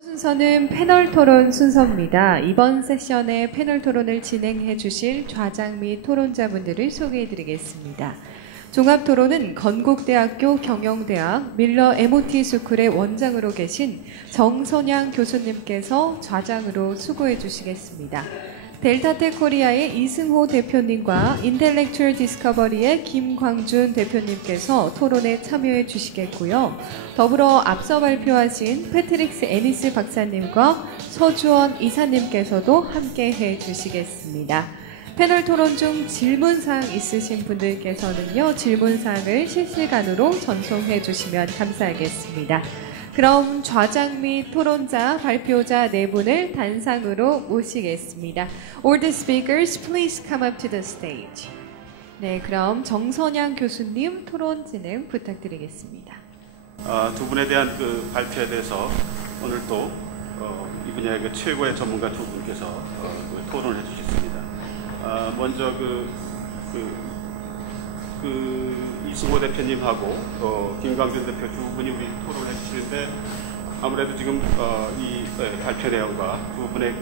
순서는 패널 토론 순서입니다. 이번 세션에 패널 토론을 진행해 주실 좌장 및 토론자분들을 소개해 드리겠습니다. 종합 토론은 건국대학교 경영대학 밀러 MOT 스쿨의 원장으로 계신 정선양 교수님께서 좌장으로 수고해 주시겠습니다. 델타텍 코리아의 이승호 대표님과 인텔렉츄얼 디스커버리의 김광준 대표님께서 토론에 참여해 주시겠고요. 더불어 앞서 발표하신 패트릭스 애니스 박사님과 서주원 이사님께서도 함께 해 주시겠습니다. 패널 토론 중 질문사항 있으신 분들께서는요, 질문사항을 실시간으로 전송해 주시면 감사하겠습니다. 그럼 좌장 및 토론자, 발표자 네 분을 단상으로 모시겠습니다. All the speakers, please come up to the stage. 네, 그럼 정선양 교수님 토론 진행 부탁드리겠습니다. 두 분에 대한 그 발표에 대해서 오늘 또 이 분야의 그 최고의 전문가 두 분께서 토론을 해주셨습니다. 먼저 이승호 대표님하고 김광준 대표 두 분이 우리 토론을 해주시는데, 아무래도 지금 이 발표 내용과 두 분의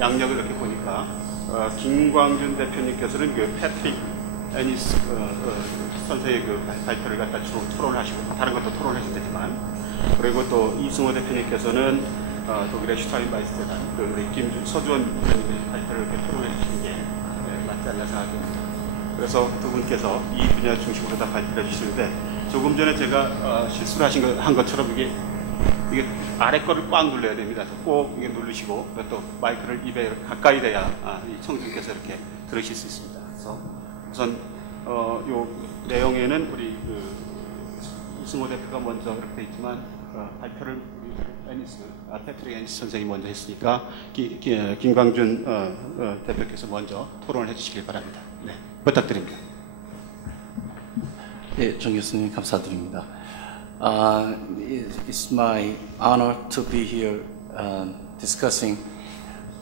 양력을 이렇게 보니까 김광준 대표님께서는 그 패트릭 애니스 선생의 그 발표를 갖다 주로 토론하시고 다른 것도 토론하실 테지만, 그리고 또 이승호 대표님께서는 독일의 슈타인바이스대단 서주원 대표님의 발표를 이렇게 토론해 주시는 게 맞지 않나 생각합니다. 그래서 두 분께서 이 분야 중심으로 다 발표해 주시는데, 조금 전에 제가 실수를 한 것처럼 이게 아래 거를 꽉 눌러야 됩니다. 그래서 꼭 이게 누르시고, 또 마이크를 입에 가까이 대야 이 청중께서 이렇게 들으실 수 있습니다. 그래서 우선 요 내용에는 우리 이승호 대표가 먼저 이렇게 돼 있지만, 발표를 패트릭 애니스 선생님이 먼저 했으니까 김광준 대표께서 먼저 토론을 해주시길 바랍니다. 네, 부탁드립니다. 네, 정 교수님 감사드립니다. It's my honor to be here discussing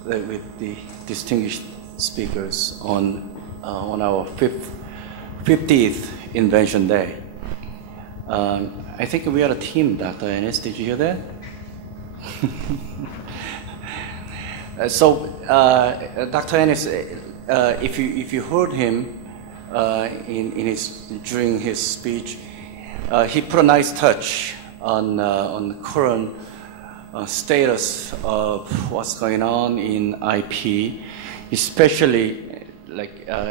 with the distinguished speakers on our 50th Invention Day. I think we are a team, Dr. Ennis. Did you hear that? Dr. Ennis, if you heard him during his speech, he put a nice touch on current status of what's going on in IP, especially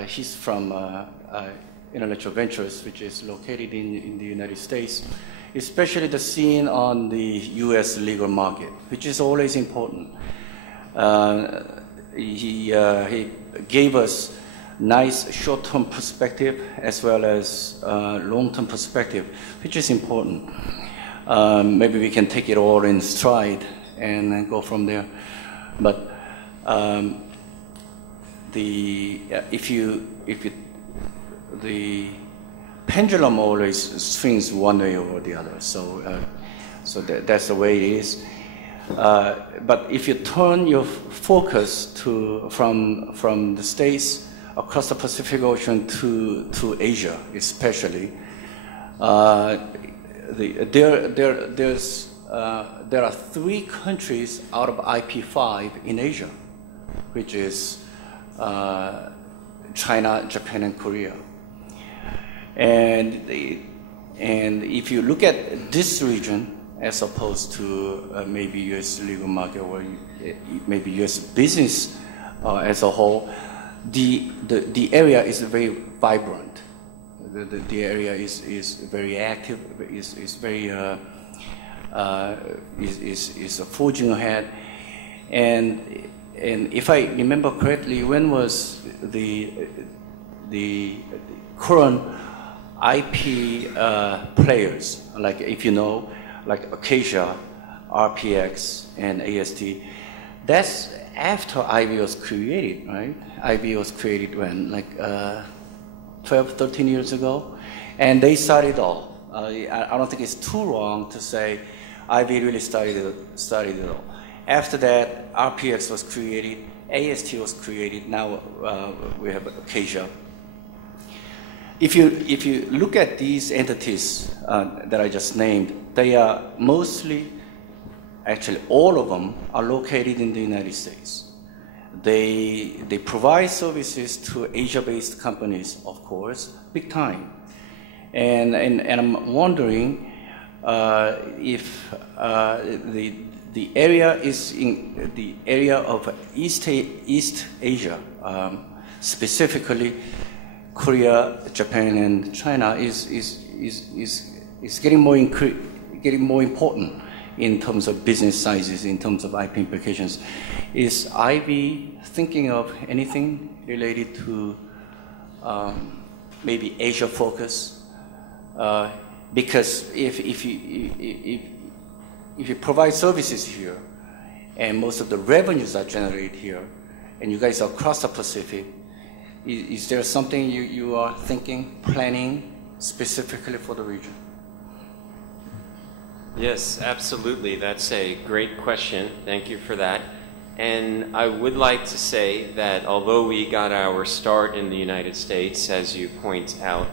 he's from Intellectual Ventures, which is located in the United States, especially the scene on the U.S. legal market, which is always important. He gave us nice short-term perspective as well as long-term perspective, which is important. Maybe we can take it all in stride and go from there. But the pendulum always swings one way or the other, so that's the way it is. But if you turn your focus from the States across the Pacific Ocean to Asia, especially, there are 3 countries out of IP5 in Asia, which is China, Japan, and Korea. And if you look at this region as opposed to maybe U.S. legal market or maybe U.S. business as a whole, the area is very vibrant. The area is very active. Is very is forging ahead. And if I remember correctly, when was the current IP players, like if you know, like Acacia, RPX, and AST, that's after IB was created, right? IB was created when, like 12, 13 years ago, and they started all. I don't think it's too wrong to say IB really started it all. After that, RPX was created, AST was created, now we have Acacia. if you look at these entities that I just named, they are mostly, actually all of them are located in the United States. They provide services to Asia-based companies, of course, big time. And I'm wondering if the area is in the area of East Asia, specifically Korea, Japan, and China is getting more important in terms of business sizes, in terms of IP implications. Is IB thinking of anything related to maybe Asia focus? Because if you provide services here, and most of the revenues are generated here, and you guys are across the Pacific, is there something you are thinking, planning specifically for the region? Yes, absolutely. That's a great question. Thank you for that. And I would like to say that although we got our start in the United States, as you point out,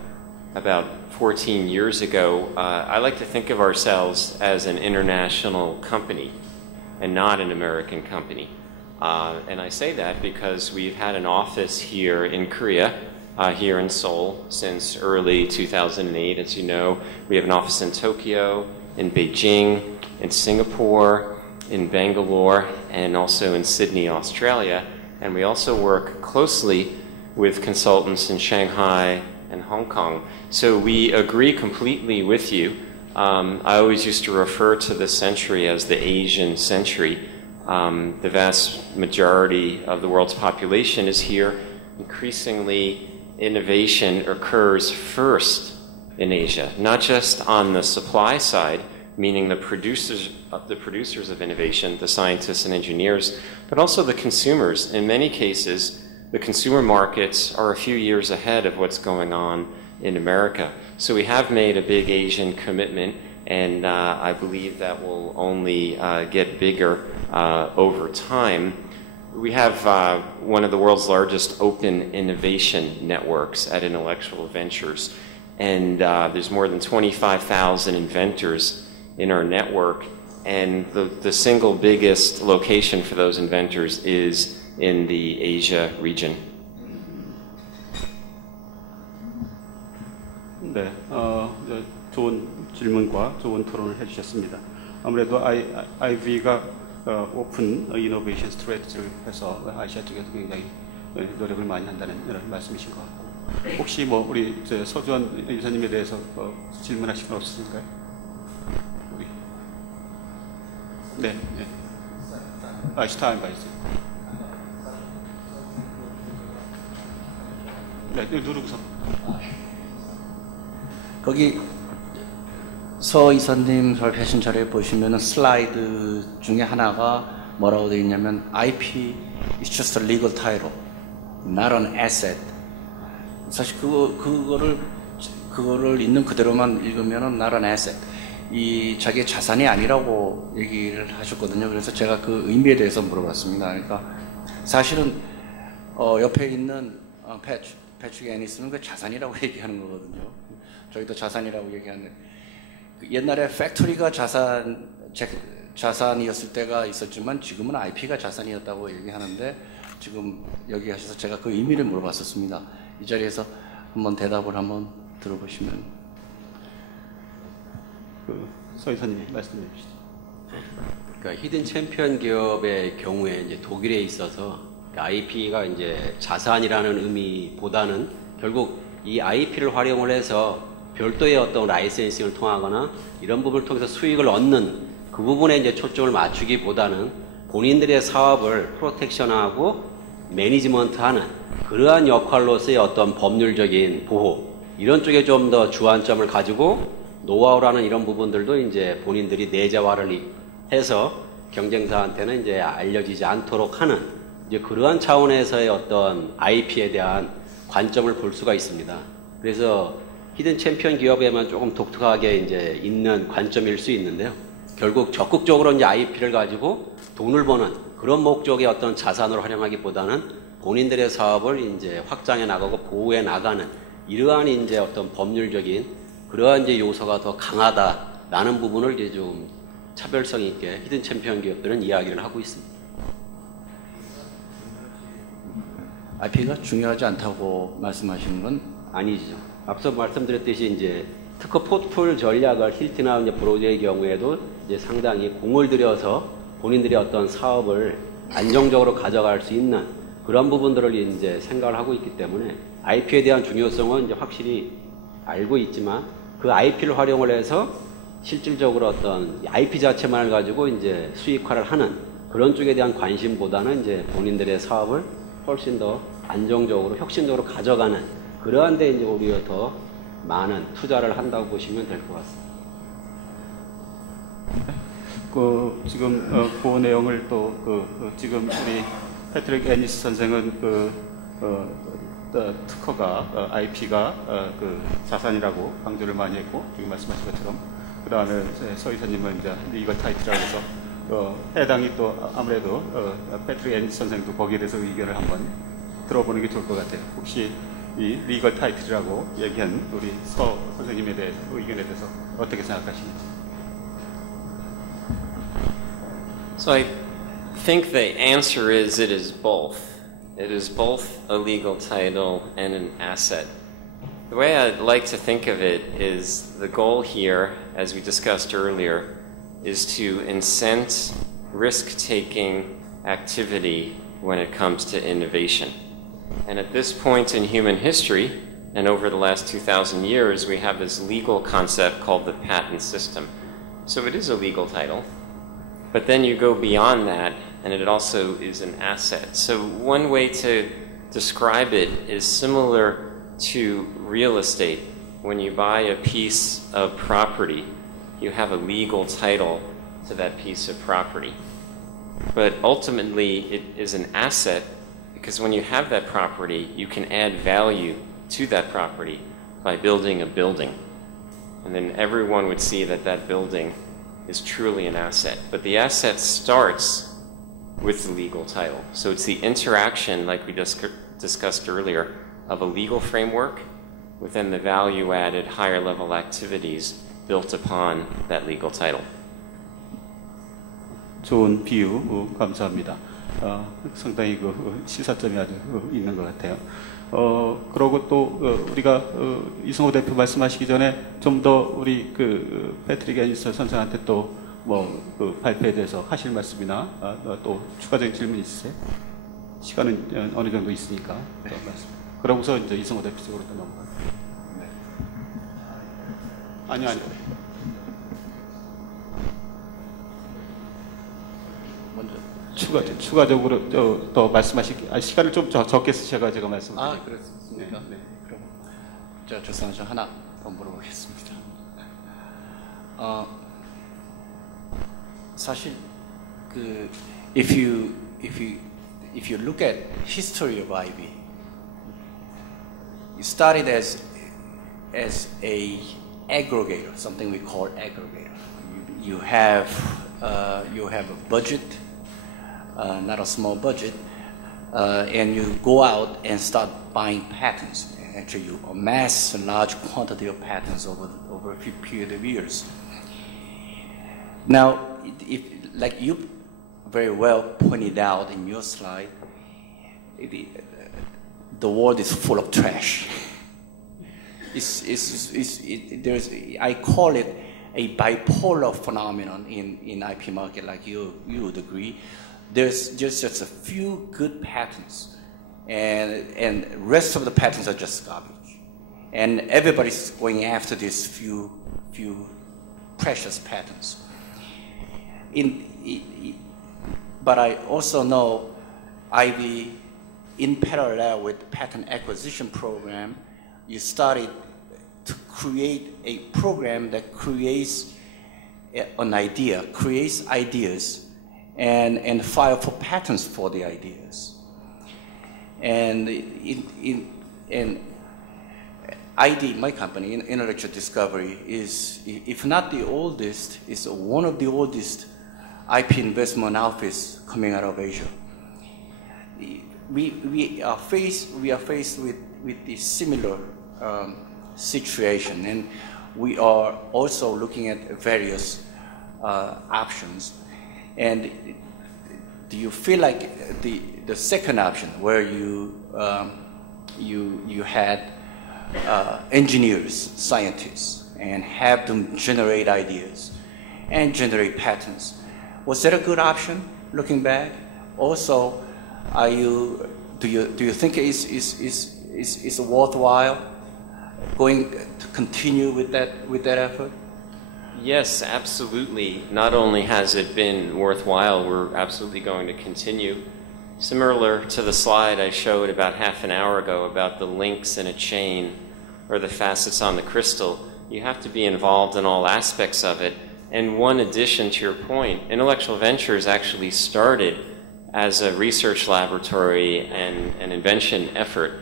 about 14 years ago, I like to think of ourselves as an international company and not an American company. And I say that because we've had an office here in Korea, here in Seoul, since early 2008. As you know, we have an office in Tokyo, in Beijing, in Singapore, in Bangalore, and also in Sydney, Australia. And we also work closely with consultants in Shanghai and Hong Kong. So we agree completely with you. I always used to refer to this century as the Asian century. The vast majority of the world's population is here. Increasingly, innovation occurs first in Asia, not just on the supply side, meaning the producers of innovation, the scientists and engineers, but also the consumers. In many cases, the consumer markets are a few years ahead of what's going on in America. So we have made a big Asian commitment, and I believe that will only get bigger over time. We have one of the world's largest open innovation networks at Intellectual Ventures, and there's more than 25,000 inventors in our network, and the single biggest location for those inventors is in the Asia region. 네, 좋은 질문과 좋은 토론을 해주셨습니다. 아무래도 IV가 오픈 이노베이션 스트레이트를 해서 아시아 쪽에서 굉장히 노력을 많이 한다는 이런 말씀이신 것 같고, 혹시 뭐 우리 서주환 이사님에 대해서 질문하실 건 없으신가요? 우리 네, 네. 스타인바이스. 네, 누르고서. 거기 서 이사님 발표하신 자료에 보시면은 슬라이드 중에 하나가 뭐라고 되어 있냐면 IP is just a legal title, not an asset. 사실 그거를 있는 그대로만 읽으면은 not an asset. 이 자기의 자산이 아니라고 얘기를 하셨거든요. 그래서 제가 그 의미에 대해서 물어봤습니다. 그러니까 사실은 옆에 있는 패트릭 애니스는 그 자산이라고 얘기하는 거거든요. 저희도 자산이라고 얘기하는데 옛날에 팩토리가 자산이었을 때가 있었지만 지금은 IP가 자산이었다고 얘기하는데 지금 여기 하셔서 제가 그 의미를 물어봤었습니다. 이 자리에서 한번 대답을 한번 들어보시면. 서 이사님 말씀해 주시죠. 그러니까 히든 챔피언 기업의 경우에 이제 독일에 있어서 IP가 이제 자산이라는 의미보다는 결국 이 IP를 활용을 해서 별도의 어떤 라이센싱을 통하거나 이런 부분을 통해서 수익을 얻는 그 부분에 이제 초점을 맞추기보다는 본인들의 사업을 프로텍션하고 매니지먼트하는 그러한 역할로서의 어떤 법률적인 보호 이런 쪽에 좀 더 주안점을 가지고 노하우라는 이런 부분들도 이제 본인들이 내재화를 해서 경쟁사한테는 이제 알려지지 않도록 하는 이제 그러한 차원에서의 어떤 IP에 대한 관점을 볼 수가 있습니다. 그래서 히든 챔피언 기업에만 조금 독특하게 이제 있는 관점일 수 있는데요. 결국 적극적으로 이제 IP를 가지고 돈을 버는 그런 목적의 어떤 자산으로 활용하기보다는 본인들의 사업을 이제 확장해 나가고 보호해 나가는 이러한 이제 어떤 법률적인 그러한 이제 요소가 더 강하다라는 부분을 이제 좀 차별성 있게 히든 챔피언 기업들은 이야기를 하고 있습니다. IP가 중요하지 않다고 말씀하시는 건 아니죠. 앞서 말씀드렸듯이 이제 특허 포트폴 전략을 힐튼하고 이제 브로드의 경우에도 이제 상당히 공을 들여서 본인들의 어떤 사업을 안정적으로 가져갈 수 있는 그런 부분들을 이제 생각을 하고 있기 때문에 IP에 대한 중요성은 이제 확실히 알고 있지만 그 IP를 활용을 해서 실질적으로 어떤 IP 자체만을 가지고 이제 수익화를 하는 그런 쪽에 대한 관심보다는 이제 본인들의 사업을 훨씬 더 안정적으로 혁신적으로 가져가는 그러한 데 이제 오히려 더 많은 투자를 한다고 보시면 될 것 같습니다. 지금 그 내용을 또 지금 우리 패트릭 애니스 선생은 특허가 IP가 그 자산이라고 강조를 많이 했고 지금 말씀하신 것처럼 그 다음에 서 이사님은 이제 리거 타이틀이라고 해서 해당이 또 아무래도 패트릭 애니스 선생도 거기에 대해서 의견을 한번 들어보는 게 좋을 것 같아요. 혹시 이 리거 타이틀이라고 얘기한 우리 서 선생님에 대해서 의견에 대해서 어떻게 생각하시는지? So I think the answer is it is both. It is both a legal title and an asset. The way I'd like to think of it is the goal here, as we discussed earlier, is to incent risk-taking activity when it comes to innovation. And at this point in human history, and over the last 2,000 years, we have this legal concept called the patent system. So it is a legal title, but then you go beyond that, and it also is an asset. So one way to describe it is similar to real estate. When you buy a piece of property, you have a legal title to that piece of property. But ultimately, it is an asset because when you have that property, you can add value to that property by building a building. And then everyone would see that that building is truly an asset. But the asset starts with the legal title. So it's the interaction, like we discussed earlier, of a legal framework within the value-added higher level activities built upon that legal title. 좋은 비유 감사합니다. 상당히 시사점이 아주 있는 것 같아요. 그러고 또 우리가 이승호 대표 말씀하시기 전에 좀 더 우리 패트릭 애니스 선생한테 또 발표에 대해서 하실 말씀이나 또 추가적인 질문 있으세요? 시간은 어느 정도 있으니까 말씀. 그러고서 이제 이승호 대표 쪽으로 또 넘어가요. 네. 아니요. 추가적으로 더 말씀하시기 시간을 좀 적게 쓰셔가지고 말씀드릴게요. 그렇습니까? 네. 그럼 죄송합니다. 하나 더 물어보겠습니다. 사실 if you look at history of IB, it started as a aggregator, something we call aggregator. You have a budget. Not a small budget, and you go out and start buying patents. Actually, you amass a large quantity of patents over a few period of years. Now, like you very well pointed out in your slide, the world is full of trash. I call it a bipolar phenomenon in IP market, like you would agree. There's just a few good patents, and rest of the patents are just garbage. And everybody's going after these few precious patents. But I also know IB, in parallel with patent acquisition program, you started to create a program that creates an idea, creates ideas, and file for patents for the ideas. And ID, my company, Intellectual Discovery, is, if not the oldest, is one of the oldest IP investment office coming out of Asia. We are faced with the similar situation, and we are also looking at various options. And do you feel like the second option, where you had engineers, scientists, and have them generate ideas and generate patents, was that a good option looking back? Also, do you think it's worthwhile going to continue with that effort? Yes, absolutely. Not only has it been worthwhile, we're absolutely going to continue. Similar to the slide I showed about half an hour ago about the links in a chain or the facets on the crystal, you have to be involved in all aspects of it. And one addition to your point, Intellectual Ventures actually started as a research laboratory and an invention effort.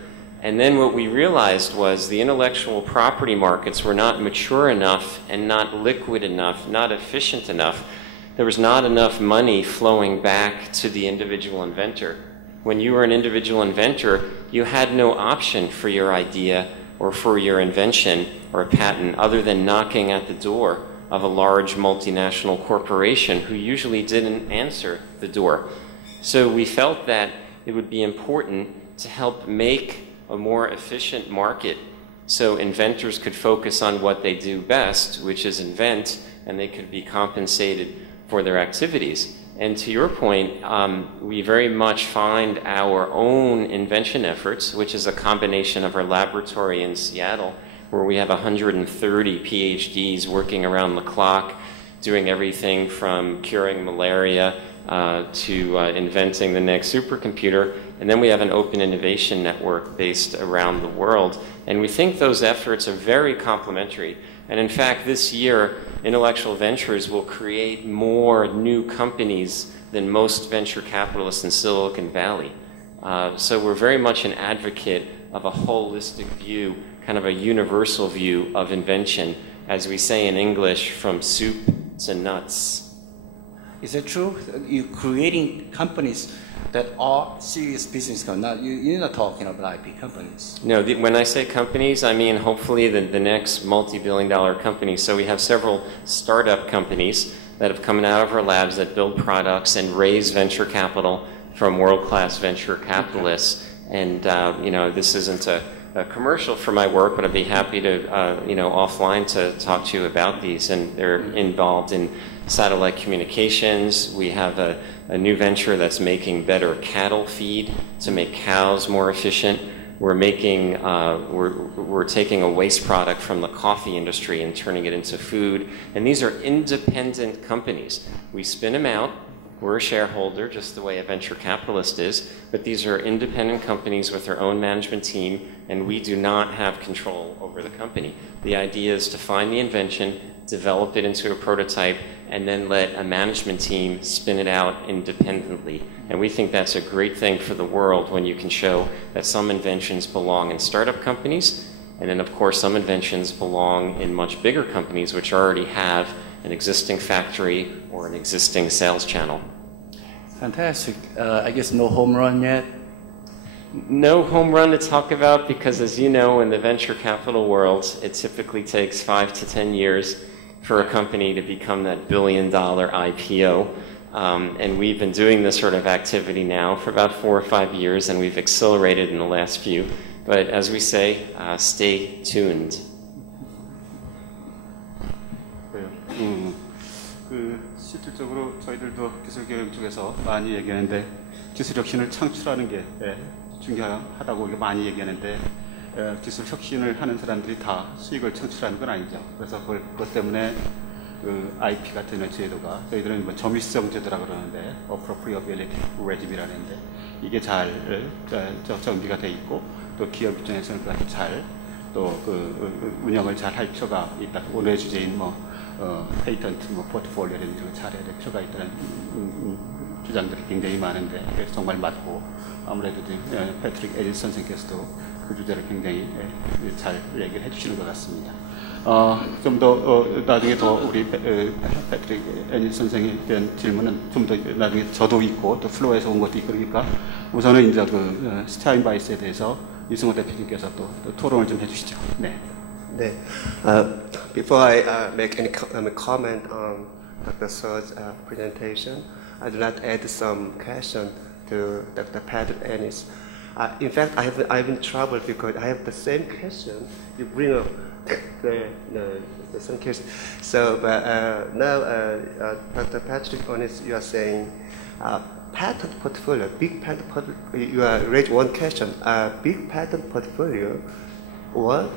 And then what we realized was the intellectual property markets were not mature enough and not liquid enough, not efficient enough. There was not enough money flowing back to the individual inventor. When you were an individual inventor, you had no option for your idea or for your invention or a patent other than knocking at the door of a large multinational corporation who usually didn't answer the door. So we felt that it would be important to help make a more efficient market so inventors could focus on what they do best, which is invent, and they could be compensated for their activities. And to your point, we very much find our own invention efforts, which is a combination of our laboratory in Seattle, where we have 130 PhDs working around the clock, doing everything from curing malaria to inventing the next supercomputer. And then we have an open innovation network based around the world. And we think those efforts are very complementary. And in fact, this year, Intellectual Ventures will create more new companies than most venture capitalists in Silicon Valley. So we're very much an advocate of a holistic view, kind of a universal view of invention, as we say in English, from soup to nuts. Is that true? You're creating companies that are serious business companies. You're not talking about IP companies. No, when I say companies, I mean hopefully the next multi-billion-dollar companies. So we have several startup companies that have come out of our labs that build products and raise venture capital from world-class venture capitalists. And you know, this isn't a commercial for my work, but I'd be happy to, you know, offline to talk to you about these. And they're involved in satellite communications. We have a new venture that's making better cattle feed to make cows more efficient. We're making, we're taking a waste product from the coffee industry and turning it into food. And these are independent companies. We spin them out. We're a shareholder, just the way a venture capitalist is, but these are independent companies with their own management team, and we do not have control over the company. The idea is to find the invention, develop it into a prototype, and then let a management team spin it out independently. And we think that's a great thing for the world when you can show that some inventions belong in startup companies, and then of course some inventions belong in much bigger companies which already have an existing factory or an existing sales channel. Fantastic. I guess no home run yet? No home run to talk about because, as you know, in the venture capital world, it typically takes 5 to 10 years for a company to become that billion-dollar IPO. And we've been doing this sort of activity now for about 4 or 5 years, and we've accelerated in the last few. But as we say, stay tuned. 실질적으로 저희들도 기술 교육 쪽에서 많이 얘기하는데 기술 혁신을 창출하는 게 중요하다고 많이 얘기하는데 기술 혁신을 하는 사람들이 다 수익을 창출하는 건 아니죠. 그래서 그것 때문에 그 IP 같은 제도가 저희들은 뭐 점유성 제도라고 그러는데 appropriability regime이라는데 이게 잘 정비가 돼 있고 또 기업 입장에서는 그렇게 잘 또 그 운영을 잘 할 필요가 있다. 오늘의 주제인 뭐 페이턴트, 뭐 포트폴리오 이런 걸 잘해야 될 필요가 있다는 주장들이 굉장히 많은데 그래서 정말 맞고 아무래도 패트릭 에디슨 선생님께서도 그 주제를 굉장히 잘 얘기를 해주시는 것 같습니다. 좀 더 나중에 더 우리 패트릭 에디슨 선생님에 대한 질문은 좀 더 나중에 저도 있고 또 플로어에서 온 것도 있고 그러니까 우선은 이제 그 스타인바이스에 대해서 이승호 대표님께서 또 토론을 좀 해주시죠. 네. 네. Before I make any comment on Dr. Seo's presentation, I'd like to add some question to Dr. Patrick Ennis. In fact, I've been troubled because I have the same question. You bring up the same question. So, but now, Dr. Patrick Ennis, you are saying patent portfolio, big patent portfolio. You raised one question. Big patent portfolio, what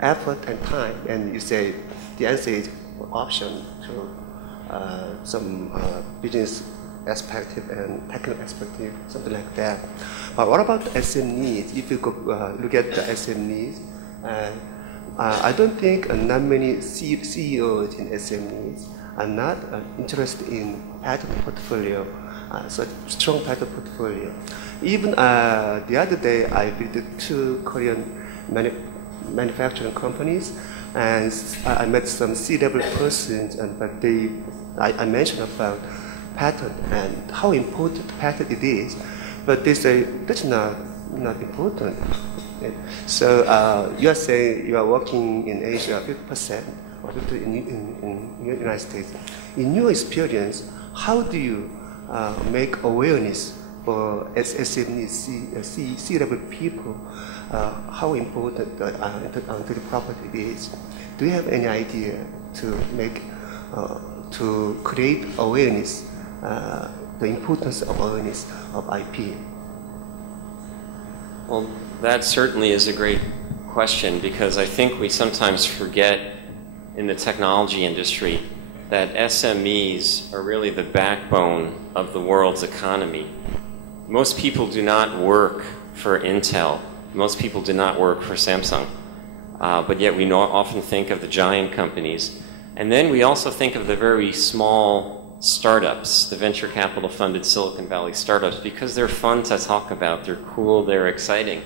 effort and time? And you say the answer is option to some business perspective and technical perspective, something like that. But what about the SMEs? If you go look at the SMEs, I don't think not many CEOs in SMEs are not interested in patent portfolio, such strong patent portfolio. Even the other day, I visited 2 Korean manufacturing companies, and I met some C-level persons, but I mentioned about patent and how important patent it is, but they say that's not important. So you are saying you are working in Asia 50% or 50% in the United States. In your experience, how do you make awareness for SME C-level people how important the property is? Do you have any idea to make to create awareness, the importance of awareness of IP? Well, that certainly is a great question, because I think we sometimes forget in the technology industry that SMEs are really the backbone of the world's economy. Most people do not work for Intel. Most people do not work for Samsung. But yet we often think of the giant companies. And then we also think of the very small startups, the venture capital funded Silicon Valley startups, because they're fun to talk about, they're cool, they're exciting.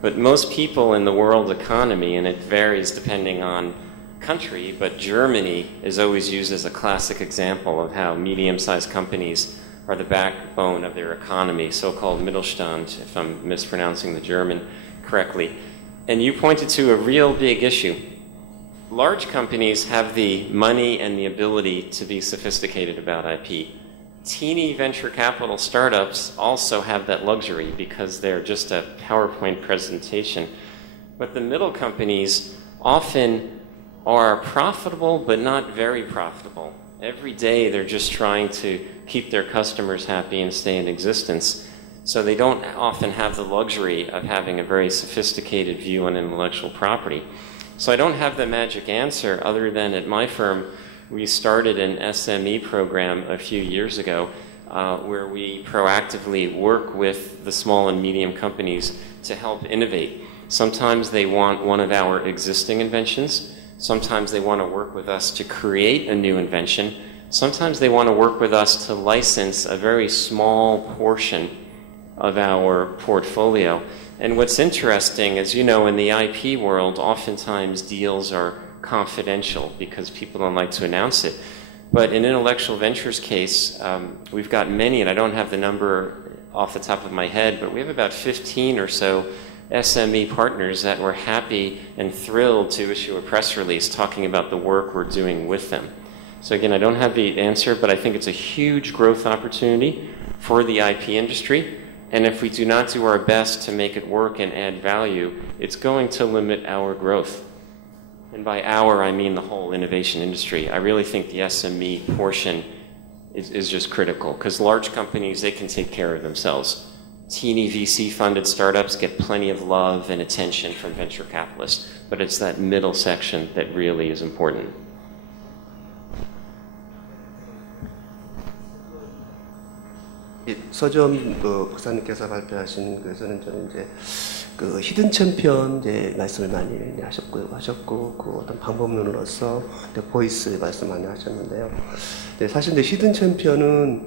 But most people in the world economy, and it varies depending on country, but Germany is always used as a classic example of how medium-sized companies are the backbone of their economy, so-called Mittelstand, if I'm mispronouncing the German correctly. And you pointed to a real big issue. Large companies have the money and the ability to be sophisticated about IP. Teeny venture capital startups also have that luxury because they're just a PowerPoint presentation. But the middle companies often are profitable, but not very profitable. Every day they're just trying to keep their customers happy and stay in existence. So they don't often have the luxury of having a very sophisticated view on intellectual property. So I don't have the magic answer, other than at my firm, we started an SME program a few years ago where we proactively work with the small and medium companies to help innovate. Sometimes they want one of our existing inventions. Sometimes they want to work with us to create a new invention. Sometimes they want to work with us to license a very small portion of our portfolio. And what's interesting, as you know, in the IP world, oftentimes deals are confidential because people don't like to announce it. But in intellectual ventures case, we've got many, and I don't have the number off the top of my head, but we have about 15 or so SME partners that were happy and thrilled to issue a press release talking about the work we're doing with them. So again, I don't have the answer, but I think it's a huge growth opportunity for the IP industry. And if we do not do our best to make it work and add value, it's going to limit our growth. And by our, I mean the whole innovation industry. I really think the SME portion is just critical, because large companies, they can take care of themselves. Teeny VC-funded startups get plenty of love and attention from venture capitalists, but it's that middle section that really is important. 서점 박사님께서 발표하신 것에는 저는 이제 그 히든 챔피언 이제 말씀을 많이 하셨고 그 어떤 방법론으로서 보이스 말씀 많이 하셨는데요. 사실 이제 히든 챔피언은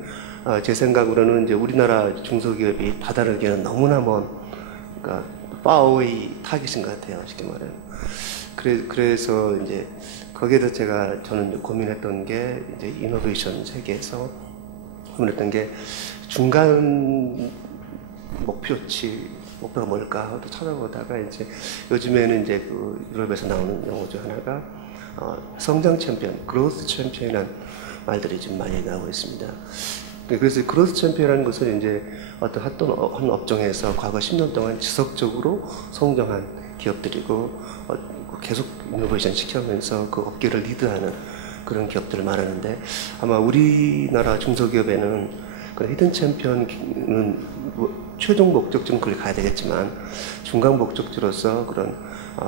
제 생각으로는 이제 우리나라 중소기업이 다다르기에는 너무나 먼, 그러니까 파워웨이 타깃인 것 같아요, 쉽게 말하면. 그래서 이제 거기에 대해서 저는 고민했던 게 이제 이노베이션 세계에서 고민했던 게 중간 목표치 목표가 뭘까 하고 찾아보다가 이제 요즘에는 이제 그 유럽에서 나오는 용어 중 하나가 성장 챔피언, 그로스 챔피언이라는 말들이 좀 많이 나오고 있습니다. 그래서 그로스 챔피언이라는 것은 이제 어떤 한 업종에서 과거 10년 동안 지속적으로 성장한 기업들이고 계속 이노베이션 시켜가면서 그 업계를 리드하는 그런 기업들을 말하는데 아마 우리나라 중소기업에는 그런 히든 챔피언은 최종 목적지는 그걸 가야 되겠지만 중간 목적지로서 그런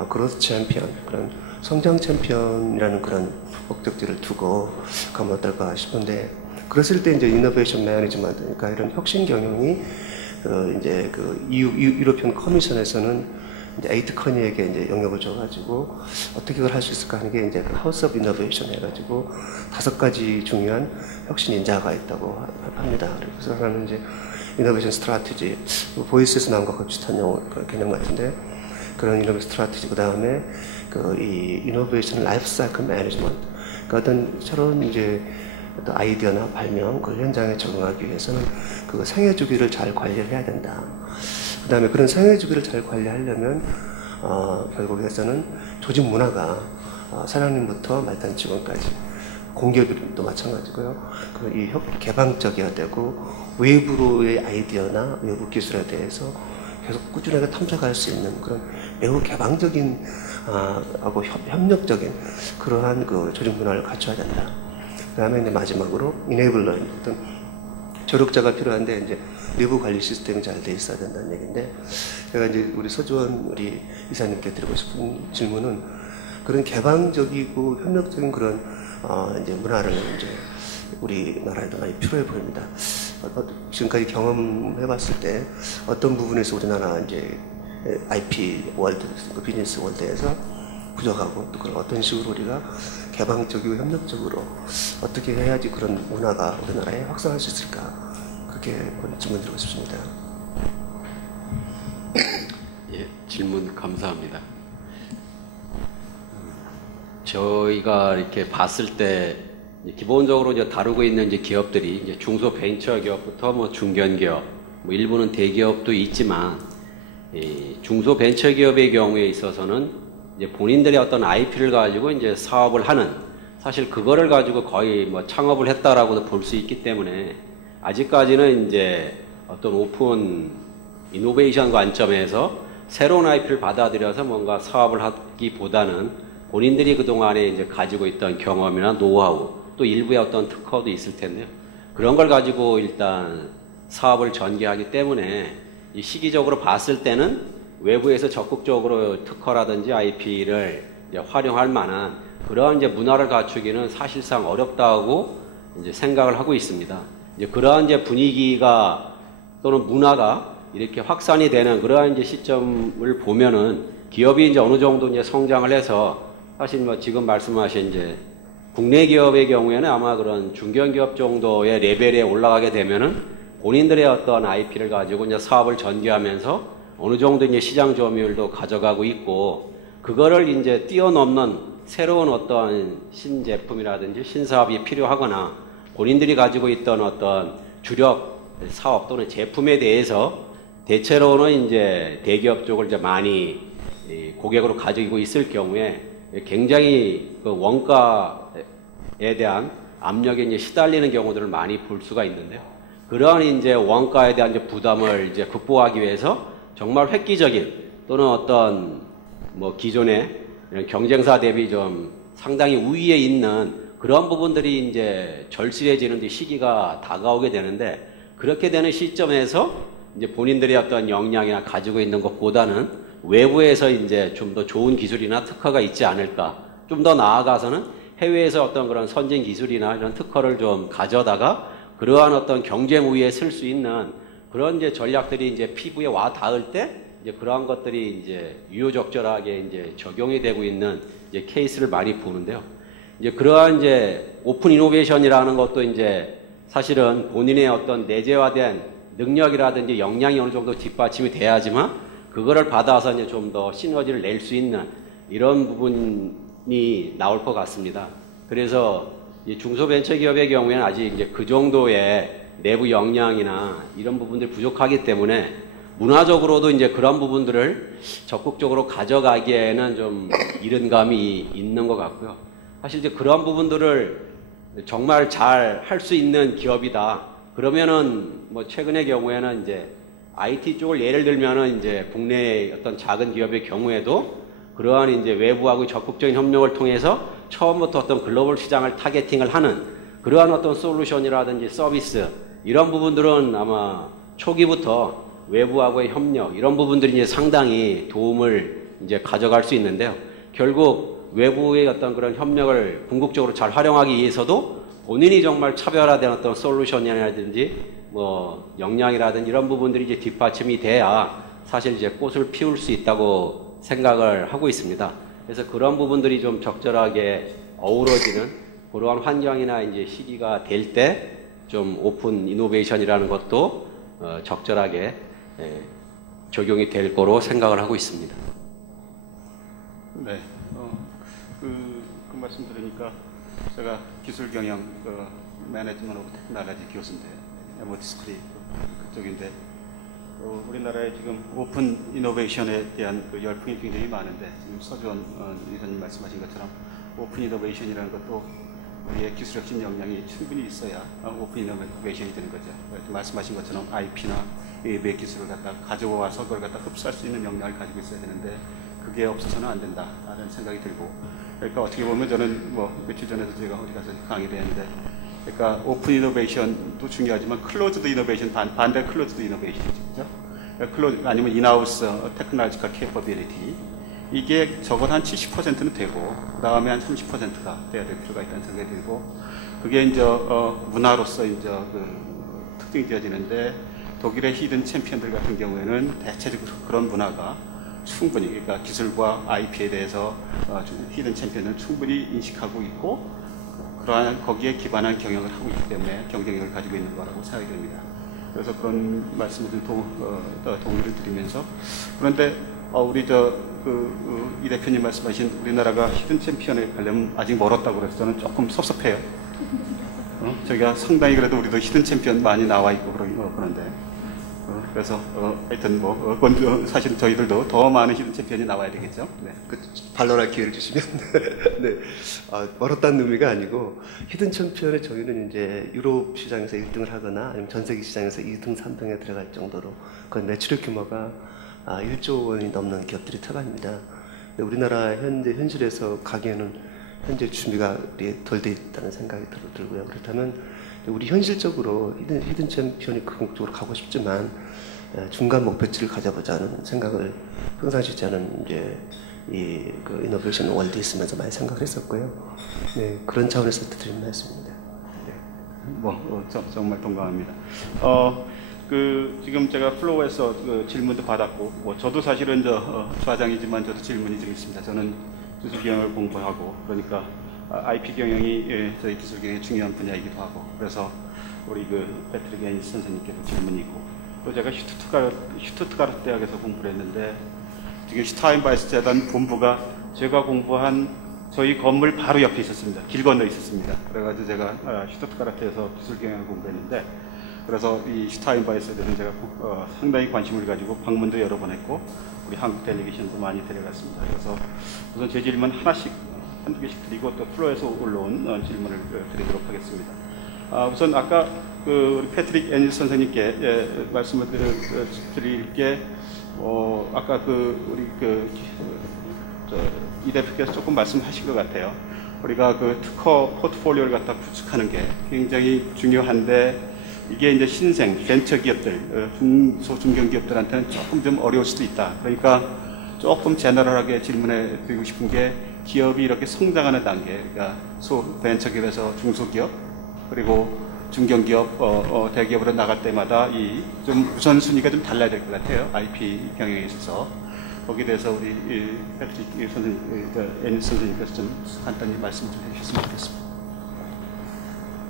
그로스 챔피언, 그런 성장 챔피언이라는 그런 목적지를 두고 가면 어떨까 싶은데 그랬을 때 이제 이노베이션 매니지먼트, 그러니까 이런 혁신 경영이 이제 그 유로피언 커미션에서는 이제 에이트 커니에게 이제 영역을 줘가지고 어떻게 그걸 할 수 있을까 하는 게 이제 그 하우스 오브 이노베이션 해가지고 5가지 중요한 혁신 인자가 있다고 합니다. 그래서 하나는 이제 이노베이션 스트래티지, 보이스에서 나온 것과 비슷한 개념 같은데 그런 이노베이션 스트래티지, 그 다음에 이 이노베이션 라이프 사이클 매니지먼트, 그 어떤 새로운 이제 어떤 아이디어나 발명, 그 현장에 적응하기 위해서는 그 생애 주기를 잘 관리를 해야 된다. 그 다음에 그런 생애 주기를 잘 관리하려면 결국에서는 조직 문화가 사장님부터 말단 직원까지 공기업도 마찬가지고요. 이 개방적이어야 되고 외부로의 아이디어나 외부 기술에 대해서 계속 꾸준하게 탐색할 수 있는 그런 매우 개방적인 하고 협력적인 그러한 그 조직 문화를 갖춰야 된다. 그 다음에 이제 마지막으로 이네이블러, 어떤 조력자가 필요한데 이제 내부 관리 시스템이 잘 돼 있어야 된다는 얘기인데 제가 이제 우리 서주원 우리 이사님께 드리고 싶은 질문은 그런 개방적이고 협력적인 그런 이제 문화를 이제 우리나라에도 많이 필요해 보입니다. 지금까지 경험해봤을 때 어떤 부분에서 우리나라 이제 IP 월드, 비즈니스 월드에서 부족하고 또 그런 어떤 식으로 우리가 개방적이고 협력적으로 어떻게 해야지 그런 문화가 우리나라에 확산할 수 있을까, 그렇게 질문 드리고 싶습니다. 예, 질문 감사합니다. 저희가 이렇게 봤을 때 기본적으로 이제 다루고 있는 이제 기업들이 이제 중소 벤처 기업부터 뭐 중견 기업, 뭐 일부는 대기업도 있지만 이 중소 벤처 기업의 경우에 있어서는 이제 본인들의 어떤 IP를 가지고 이제 사업을 하는, 사실 그거를 가지고 거의 뭐 창업을 했다라고도 볼 수 있기 때문에 아직까지는 이제 어떤 오픈 이노베이션 관점에서 새로운 IP를 받아들여서 뭔가 사업을 하기보다는 본인들이 그동안에 이제 가지고 있던 경험이나 노하우, 또 일부의 어떤 특허도 있을 텐데요. 그런 걸 가지고 일단 사업을 전개하기 때문에 이 시기적으로 봤을 때는 외부에서 적극적으로 특허라든지 IP를 이제 활용할 만한 그러한 이제 문화를 갖추기는 사실상 어렵다고 이제 생각을 하고 있습니다. 이제 그러한 이제 분위기가 또는 문화가 이렇게 확산이 되는 그러한 이제 시점을 보면은 기업이 이제 어느 정도 이제 성장을 해서 사실 뭐 지금 말씀하신 이제 국내 기업의 경우에는 아마 그런 중견 기업 정도의 레벨에 올라가게 되면은 본인들의 어떤 IP를 가지고 이제 사업을 전개하면서 어느 정도 이제 시장 점유율도 가져가고 있고, 그거를 이제 뛰어넘는 새로운 어떤 신제품이라든지 신사업이 필요하거나 본인들이 가지고 있던 어떤 주력 사업 또는 제품에 대해서 대체로는 이제 대기업 쪽을 이제 많이 고객으로 가지고 있을 경우에 굉장히 그 원가에 대한 압력에 이제 시달리는 경우들을 많이 볼 수가 있는데요. 그러한 이제 원가에 대한 이제 부담을 이제 극복하기 위해서 정말 획기적인 또는 어떤 뭐 기존의 경쟁사 대비 좀 상당히 우위에 있는 그런 부분들이 이제 절실해지는 시기가 다가오게 되는데, 그렇게 되는 시점에서 이제 본인들의 어떤 역량이나 가지고 있는 것보다는 외부에서 이제 좀 더 좋은 기술이나 특허가 있지 않을까, 좀 더 나아가서는 해외에서 어떤 그런 선진 기술이나 이런 특허를 좀 가져다가 그러한 어떤 경쟁 우위에 쓸 수 있는 그런 이제 전략들이 이제 피부에 와 닿을 때 이제 그러한 것들이 이제 유효적절하게 이제 적용이 되고 있는 이제 케이스를 많이 보는데요. 이제 그러한 이제 오픈 이노베이션이라는 것도 이제 사실은 본인의 어떤 내재화된 능력이라든지 역량이 어느 정도 뒷받침이 돼야지만 그거를 받아서 이제 좀 더 시너지를 낼 수 있는 이런 부분이 나올 것 같습니다. 그래서 이 중소벤처기업의 경우에는 아직 이제 그 정도의 내부 역량이나 이런 부분들이 부족하기 때문에 문화적으로도 이제 그런 부분들을 적극적으로 가져가기에는 좀 이른 감이 있는 것 같고요. 사실 이제 그런 부분들을 정말 잘 할 수 있는 기업이다. 그러면은 뭐 최근의 경우에는 이제 IT 쪽을 예를 들면은 이제 국내의 어떤 작은 기업의 경우에도 그러한 이제 외부하고 적극적인 협력을 통해서 처음부터 어떤 글로벌 시장을 타겟팅을 하는 그러한 어떤 솔루션이라든지 서비스 이런 부분들은 아마 초기부터 외부하고의 협력 이런 부분들이 이제 상당히 도움을 이제 가져갈 수 있는데요. 결국 외부의 어떤 그런 협력을 궁극적으로 잘 활용하기 위해서도 본인이 정말 차별화된 어떤 솔루션이라든지 뭐 역량이라든지 이런 부분들이 이제 뒷받침이 돼야 사실 이제 꽃을 피울 수 있다고 생각을 하고 있습니다. 그래서 그런 부분들이 좀 적절하게 어우러지는 그러한 환경이나 이제 시기가 될 때 좀 오픈 이노베이션이라는 것도 적절하게 적용이 될 거로 생각을 하고 있습니다. 네, 그 말씀 들으니까 제가 기술 경영 매니지먼트 오브 테크놀로지 교수인데 MIT 스쿨이 그쪽인데 우리나라에 지금 오픈 이노베이션에 대한 그 열풍이 굉장히 많은데 지금 서주원 이사님 말씀하신 것처럼 오픈 이노베이션이라는 것도 우리의 기술혁신 역량이 충분히 있어야 오픈 이노베이션이 되는 거죠. 말씀하신 것처럼 IP나 외부의 기술을 갖다 가져와서 그걸 갖다 흡수할 수 있는 역량을 가지고 있어야 되는데 그게 없어서는 안 된다라는 생각이 들고 그러니까 어떻게 보면 저는 뭐 며칠 전에도 제가 어디 가서 강의를 했는데 그러니까 오픈 이노베이션도 중요하지만 클로즈드 이노베이션 반대 클로즈드 이노베이션이죠. 그렇죠? 클로즈 아니면 인하우스 테크놀로지컬 캐퍼빌리티 이게 적어도 한 70%는 되고 그 다음에 한 30%가 돼야 될 필요가 있다는 생각이 들고 그게 이제 문화로서 이제 그 특징이 되어지는데 독일의 히든 챔피언들 같은 경우에는 대체적으로 그런 문화가 충분히 그러니까 기술과 IP에 대해서 히든 챔피언은 충분히 인식하고 있고 그러한 거기에 기반한 경영을 하고 있기 때문에 경쟁력을 가지고 있는 거라고 생각이 됩니다. 그래서 그런 말씀을 동의를 드리면서 그런데 우리 이 대표님 말씀하신 우리나라가 히든 챔피언에 가려면 아직 멀었다고 그래서 저는 조금 섭섭해요. 저희가 상당히 그래도 우리도 히든 챔피언 많이 나와 있고 그런데 그래서 하여튼 뭐 사실 저희들도 더 많은 히든 챔피언이 나와야 되겠죠. 네. 반론할 기회를 주시면 네. 멀었다는 의미가 아니고 히든 챔피언에 저희는 이제 유럽 시장에서 1등을 하거나 아니면 전 세계 시장에서 2등, 3등에 들어갈 정도로 그 매출액 규모가 1조 원이 넘는 기업들이 태반입니다. 우리나라 현실에서 가기에는 현재 준비가 덜 돼 있다는 생각이 들고요. 그렇다면 우리 현실적으로 히든 챔피언이 궁극적으로 가고 싶지만 중간 목표치를 가져보자는 생각을 평상시지 않은 이제 그 이노베이션 월드에 있으면서 많이 생각했었고요. 네, 그런 차원에서 드린 말씀입니다. 네. 정말 동감합니다. 지금 제가 플로우에서 질문도 받았고, 저도 사실은 좌장이지만 저도 질문이 좀 있습니다. 저는 기술 경영을 공부하고, 그러니까 IP 경영이 저희 기술 경영의 중요한 분야이기도 하고, 그래서 우리 패트릭 애니스 선생님께도 질문이 있고, 또 제가 슈투트가르트 대학에서 공부를 했는데, 지금 슈타인바이스 재단 본부가 제가 공부한 저희 건물 바로 옆에 있었습니다. 길 건너 있었습니다. 그래가지고 제가 슈투트가르트에서 기술 경영을 공부했는데, 그래서 이 슈타인바이스에 대해서 제가 상당히 관심을 가지고 방문도 여러 번 했고 우리 한국 델리게이션도 많이 데려갔습니다. 그래서 우선 제 질문 한두 개씩 드리고 또 플로에서 올라온 질문을 드리도록 하겠습니다. 우선 아까 우리 패트릭 애니스 선생님께 말씀을 드릴 게 아까 우리 이 대표께서 조금 말씀하신 것 같아요. 우리가 특허 포트폴리오를 갖다 구축하는 게 굉장히 중요한데 이게 이제 신생 벤처 기업들, 중소중견 기업들한테는 조금 좀 어려울 수도 있다. 그러니까 조금 제너럴하게 질문해 드리고 싶은 게 기업이 이렇게 성장하는 단계, 그러니까 벤처 기업에서 중소기업 그리고 중견기업, 대기업으로 나갈 때마다 좀 우선순위가 좀 달라야 될 것 같아요. IP 경영에 있어서 거기에 대해서 우리 패트릭 선생님, 애니스 선생님께서 좀 간단히 말씀 좀 해주셨으면 좋겠습니다.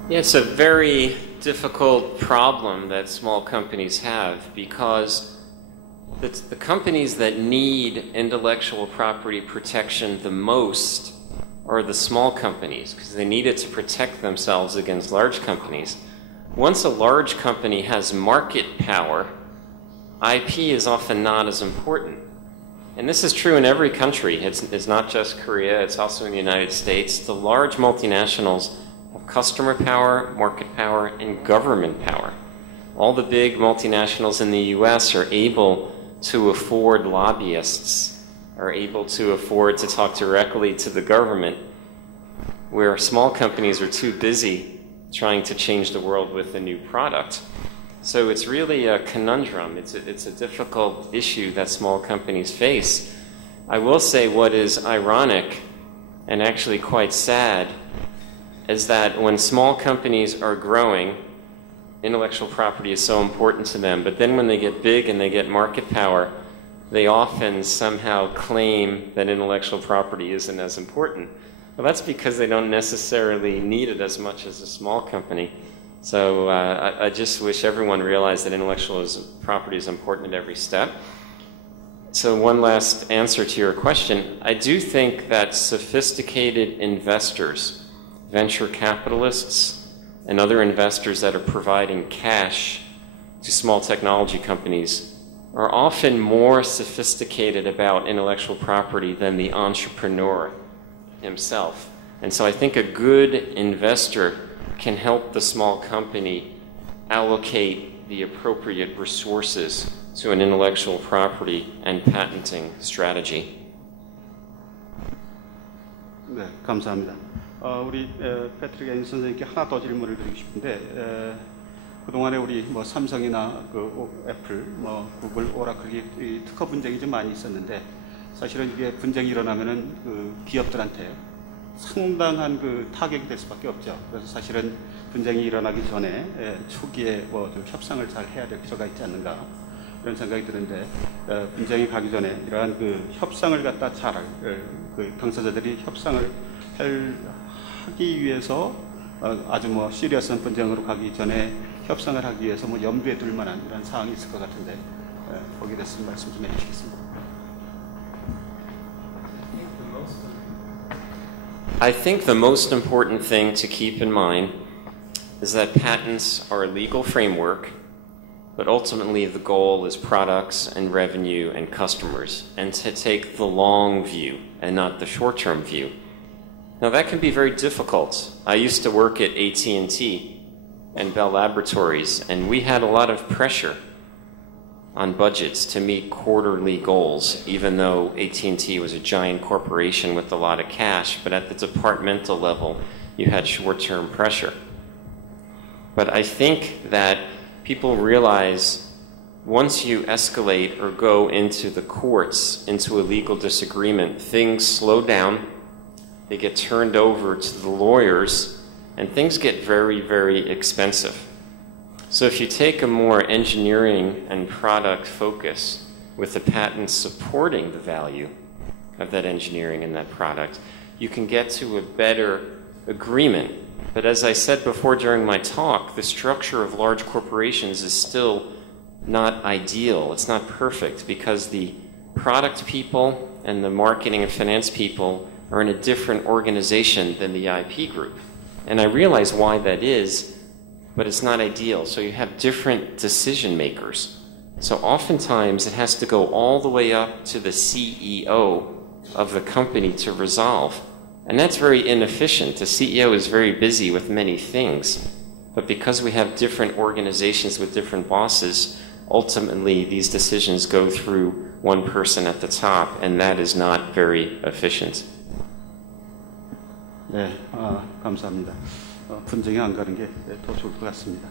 It's a very difficult problem that small companies have because the companies that need intellectual property protection the most are the small companies because they need it to protect themselves against large companies. Once a large company has market power, IP is often not as important. And this is true in every country. It's not just Korea, it's also in the United States. The large multinationals have customer power, market power, and government power. All the big multinationals in the US are able to afford lobbyists, are able to afford to talk directly to the government, where small companies are too busy trying to change the world with a new product. So it's really a conundrum. It's a difficult issue that small companies face. I will say what is ironic and actually quite sad is that when small companies are growing, intellectual property is so important to them, but then when they get big and they get market power, they often somehow claim that intellectual property isn't as important. Well, that's because they don't necessarily need it as much as a small company. So I just wish everyone realized that intellectual property is important at every step. So one last answer to your question. I do think that sophisticated investors, venture capitalists, and other investors that are providing cash to small technology companies are often more sophisticated about intellectual property than the entrepreneur himself. And so I think a good investor can help the small company allocate the appropriate resources to an intellectual property and patenting strategy. 네, 감사합니다. 우리 패트릭 애니 선생님께 하나 더 질문을 드리고 싶은데 그동안에 우리 뭐 삼성이나 그 애플, 뭐 구글, 오라클 이 특허 분쟁이 좀 많이 있었는데 사실은 이게 분쟁이 일어나면은 그 기업들한테 상당한 그 타격이 될 수밖에 없죠. 그래서 사실은 분쟁이 일어나기 전에 초기에 뭐 좀 협상을 잘 해야 될 필요가 있지 않는가 그런 생각이 드는데 분쟁이 가기 전에 이러한 그 협상을 갖다 잘 그 당사자들이 협상을 하기 위해서 아주 뭐 시리어스한 분쟁으로 가기 전에 협상을 하기 위해서 뭐 염두에 둘 만한 이런 사항이 있을 것 같은데 거기에 대해서 말씀 좀 해주시겠습니다. I think the most important thing to keep in mind is that patents are a legal framework, but ultimately the goal is products and revenue and customers, and to take the long view and not the short-term view. Now that can be very difficult. I used to work at AT&T and Bell Laboratories, and we had a lot of pressure on budgets to meet quarterly goals, even though AT&T was a giant corporation with a lot of cash, but at the departmental level, you had short-term pressure. But I think that people realize once you escalate or go into the courts, into a legal disagreement, things slow down, they get turned over to the lawyers, and things get very, very expensive. So if you take a more engineering and product focus with the patent supporting the value of that engineering and that product, you can get to a better agreement. But as I said before during my talk, the structure of large corporations is still not ideal. It's not perfect because the product people and the marketing and finance people are in a different organization than the IP group. And I realize why that is, but it's not ideal. So you have different decision makers. So oftentimes it has to go all the way up to the CEO of the company to resolve. And that's very inefficient. The CEO is very busy with many things. But because we have different organizations with different bosses, ultimately these decisions go through one person at the top, and that is not very efficient. 네, 감사합니다. 분쟁이 안 가는 게 더 좋을 것 같습니다.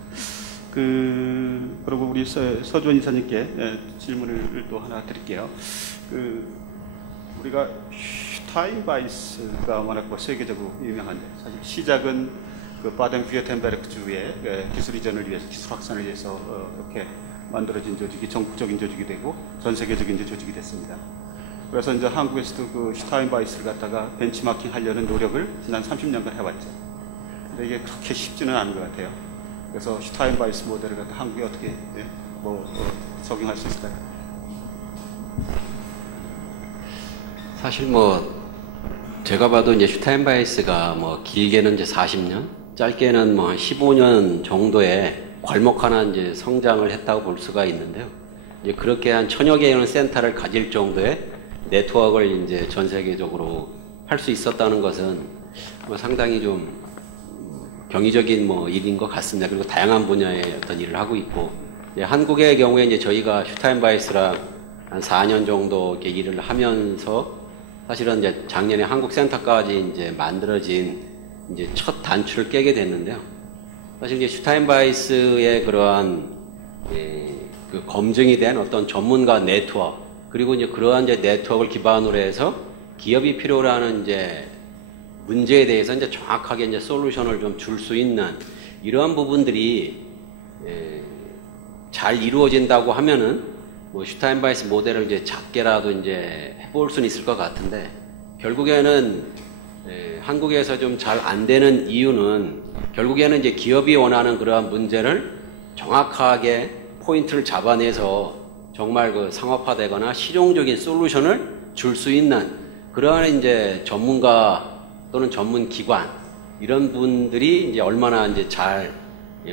그리고 우리 서주원 이사님께 질문을 또 하나 드릴게요. 우리가 슈타인바이스가 워낙 세계적으로 유명한데 사실 시작은 그 바덴-뷰르텐베르크 주의 기술 이전을 위해서, 기술 확산을 위해서 이렇게 만들어진 조직이 전국적인 조직이 되고 전 세계적인 조직이 됐습니다. 그래서 이제 한국에서도 그 슈타인바이스를 갖다가 벤치마킹 하려는 노력을 지난 30년간 해왔죠. 근데 이게 그렇게 쉽지는 않은 것 같아요. 그래서 슈타인바이스 모델을 갖다 한국에 어떻게 적용할 수 있을까요? 사실 뭐 제가 봐도 이제 슈타인바이스가 뭐 길게는 이제 40년, 짧게는 뭐 한 15년 정도의 괄목하는 이제 성장을 했다고 볼 수가 있는데요. 이제 그렇게 한 1000여 개의 센터를 가질 정도의 네트워크를 이제 전 세계적으로 할 수 있었다는 것은 뭐 상당히 좀 경이적인 뭐 일인 것 같습니다. 그리고 다양한 분야의 어떤 일을 하고 있고, 이제 한국의 경우에 이제 저희가 슈타인바이스랑 한 4년 정도 이렇게 일을 하면서 사실은 이제 작년에 한국 센터까지 이제 만들어진 이제 첫 단추를 깨게 됐는데요. 사실 이제 슈타인바이스의 그러한 그 검증이 된 어떤 전문가 네트워크, 그리고 이제 그러한 이제 네트워크를 기반으로 해서 기업이 필요로 하는 이제 문제에 대해서 이제 정확하게 이제 솔루션을 좀 줄 수 있는 이러한 부분들이 잘 이루어진다고 하면은 뭐 슈타인바이스 모델을 이제 작게라도 이제 해볼 수는 있을 것 같은데, 결국에는 한국에서 좀 잘 안 되는 이유는 결국에는 이제 기업이 원하는 그러한 문제를 정확하게 포인트를 잡아내서 정말 그 상업화되거나 실용적인 솔루션을 줄 수 있는 그러한 이제 전문가 또는 전문 기관, 이런 분들이 이제 얼마나 이제 잘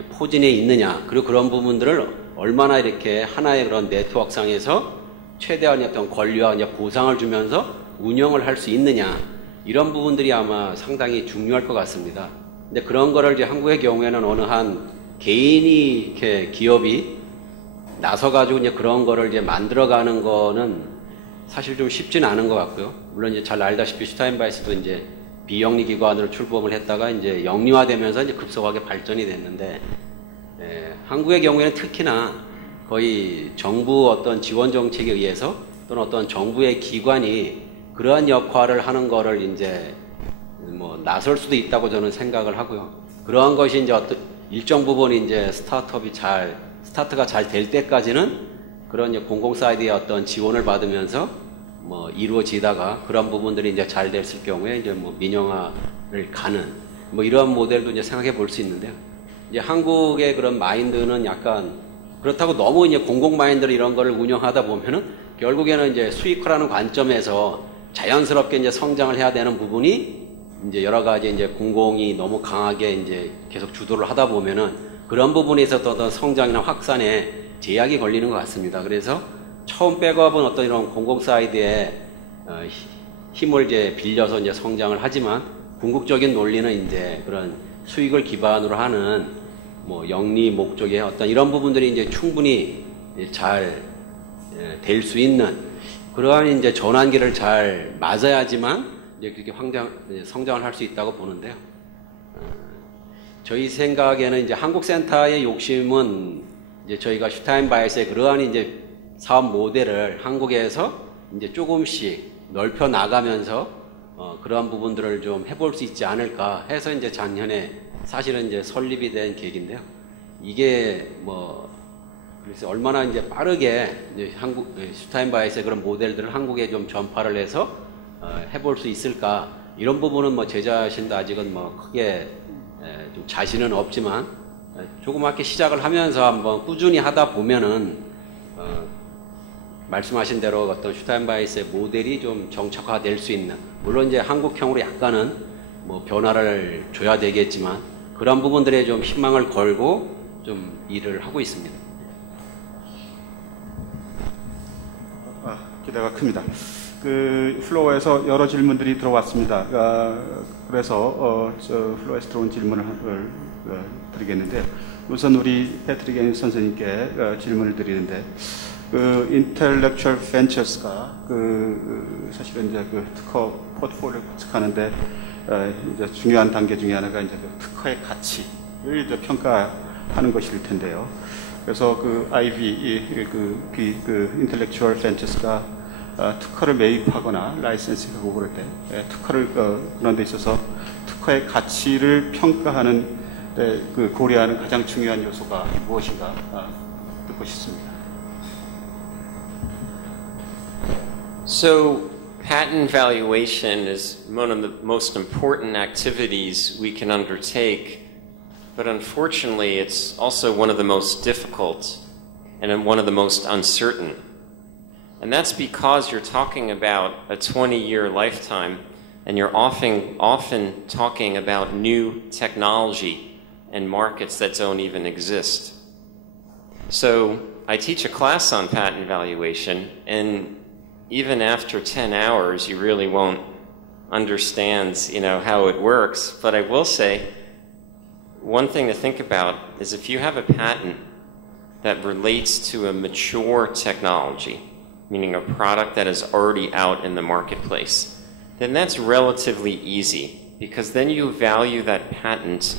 포진해 있느냐, 그리고 그런 부분들을 얼마나 이렇게 하나의 그런 네트워크상에서 최대한 어떤 권리와 이제 보상을 주면서 운영을 할 수 있느냐, 이런 부분들이 아마 상당히 중요할 것 같습니다. 근데 그런 거를 이제 한국의 경우에는 어느 한 개인이 이렇게 기업이 나서가지고 이제 그런 거를 이제 만들어가는 거는 사실 좀 쉽지는 않은 것 같고요. 물론 이제 잘 알다시피 슈타인바이스도 이제 비영리 기관으로 출범을 했다가 이제 영리화되면서 이제 급속하게 발전이 됐는데, 한국의 경우에는 특히나 거의 정부 어떤 지원 정책에 의해서 또는 어떤 정부의 기관이 그러한 역할을 하는 거를 이제 뭐 나설 수도 있다고 저는 생각을 하고요. 그러한 것이 이제 어떤 일정 부분 이제 스타트가 잘 될 때까지는 그런 이제 공공 사이드의 어떤 지원을 받으면서 뭐 이루어지다가 그런 부분들이 이제 잘 됐을 경우에 이제 뭐 민영화를 가는 뭐 이러한 모델도 이제 생각해 볼 수 있는데요. 이제 한국의 그런 마인드는 약간 그렇다고 너무 이제 공공 마인드로 이런 거를 운영하다 보면은 결국에는 이제 수익화라는 관점에서 자연스럽게 이제 성장을 해야 되는 부분이 이제 여러 가지 이제 공공이 너무 강하게 이제 계속 주도를 하다 보면은 그런 부분에서 어떤 성장이나 확산에 제약이 걸리는 것 같습니다. 그래서 처음 백업은 어떤 이런 공공 사이드에 힘을 이제 빌려서 이제 성장을 하지만 궁극적인 논리는 이제 그런 수익을 기반으로 하는 뭐 영리 목적의 어떤 이런 부분들이 이제 충분히 잘 될 수 있는 그러한 이제 전환기를 잘 맞아야지만 이제 그렇게 성장을 할 수 있다고 보는데요. 저희 생각에는 이제 한국센터의 욕심은 이제 저희가 슈타인바이스의 그러한 이제 사업 모델을 한국에서 이제 조금씩 넓혀 나가면서 그러한 부분들을 좀 해볼 수 있지 않을까 해서 이제 작년에 사실은 이제 설립이 된 계획인데요. 이게 뭐 그래서 얼마나 이제 빠르게 이제 슈타인바이스의 그런 모델들을 한국에 좀 전파를 해서 해볼 수 있을까, 이런 부분은 뭐 제 자신도 아직은 뭐 크게 좀 자신은 없지만 조그맣게 시작을 하면서 한번 꾸준히 하다 보면은 말씀하신 대로 어떤 슈타인바이스의 모델이 좀 정착화될 수 있는, 물론 이제 한국형으로 약간은 뭐 변화를 줘야 되겠지만 그런 부분들에 좀 희망을 걸고 좀 일을 하고 있습니다. 기대가 큽니다. 그 플로어에서 여러 질문들이 들어왔습니다. 그래서 플로어에서 들어온 질문을 드리겠는데, 우선 우리 패트릭 애니스 선생님께 질문을 드리는데, 그 인텔렉츄얼 벤처스가 사실은 이제 그 특허 포트폴리오를 구축하는데 이제 중요한 단계 중에 하나가 이제 그 특허의 가치를 이제 평가하는 것일 텐데요. 그래서 그 IB 인텔렉츄얼 벤처스가 특허를 매입하거나 라이센싱하고 그럴 때 특허를 그런 데 있어서 특허의 가치를 평가하는 그 고려하는 가장 중요한 요소가 무엇인가 듣고 싶습니다. So, patent valuation is one of the most important activities we can undertake, but unfortunately it's also one of the most difficult and one of the most uncertain. And that's because you're talking about a 20-year lifetime, and you're often talking about new technology and markets that don't even exist. So I teach a class on patent valuation, and even after 10 hours, you really won't understand, how it works. But I will say, one thing to think about is if you have a patent that relates to a mature technology, meaning a product that is already out in the marketplace, then that's relatively easy, because then you value that patent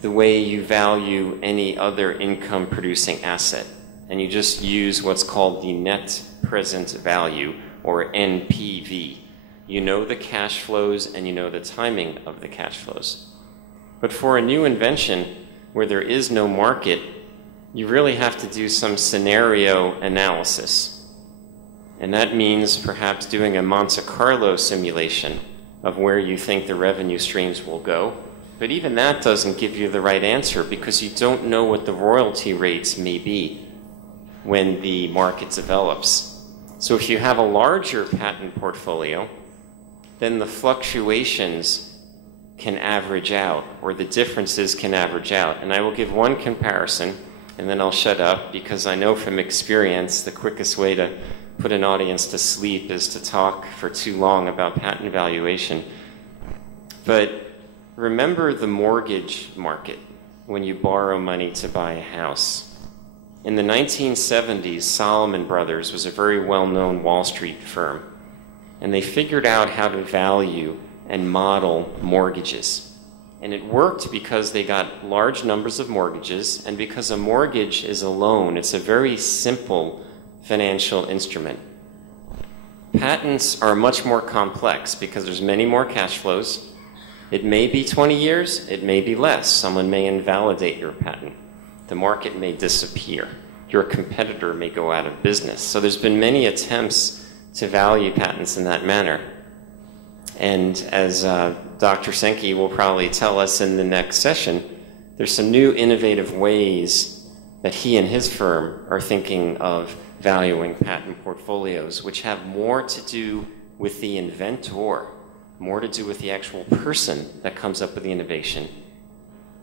the way you value any other income-producing asset. And you just use what's called the net present value, or NPV. You know the cash flows and you know the timing of the cash flows. But for a new invention where there is no market, you really have to do some scenario analysis. And that means perhaps doing a Monte Carlo simulation of where you think the revenue streams will go. But even that doesn't give you the right answer, because you don't know what the royalty rates may be when the market develops. So if you have a larger patent portfolio, then the fluctuations can average out, or the differences can average out. And I will give one comparison, and then I'll shut up, because I know from experience the quickest way to put an audience to sleep is to talk for too long about patent valuation. But remember the mortgage market when you borrow money to buy a house. In the 1970s, Salomon Brothers was a very well-known Wall Street firm, and they figured out how to value and model mortgages. And it worked because they got large numbers of mortgages, and because a mortgage is a loan, it's a very simple financial instrument. Patents are much more complex because there's many more cash flows. It may be 20 years, it may be less. Someone may invalidate your patent. The market may disappear. Your competitor may go out of business. So there's been many attempts to value patents in that manner. And as Dr. Senke will probably tell us in the next session, there's some new innovative ways that he and his firm are thinking of valuing patent portfolios, which have more to do with the inventor, more to do with the actual person that comes up with the innovation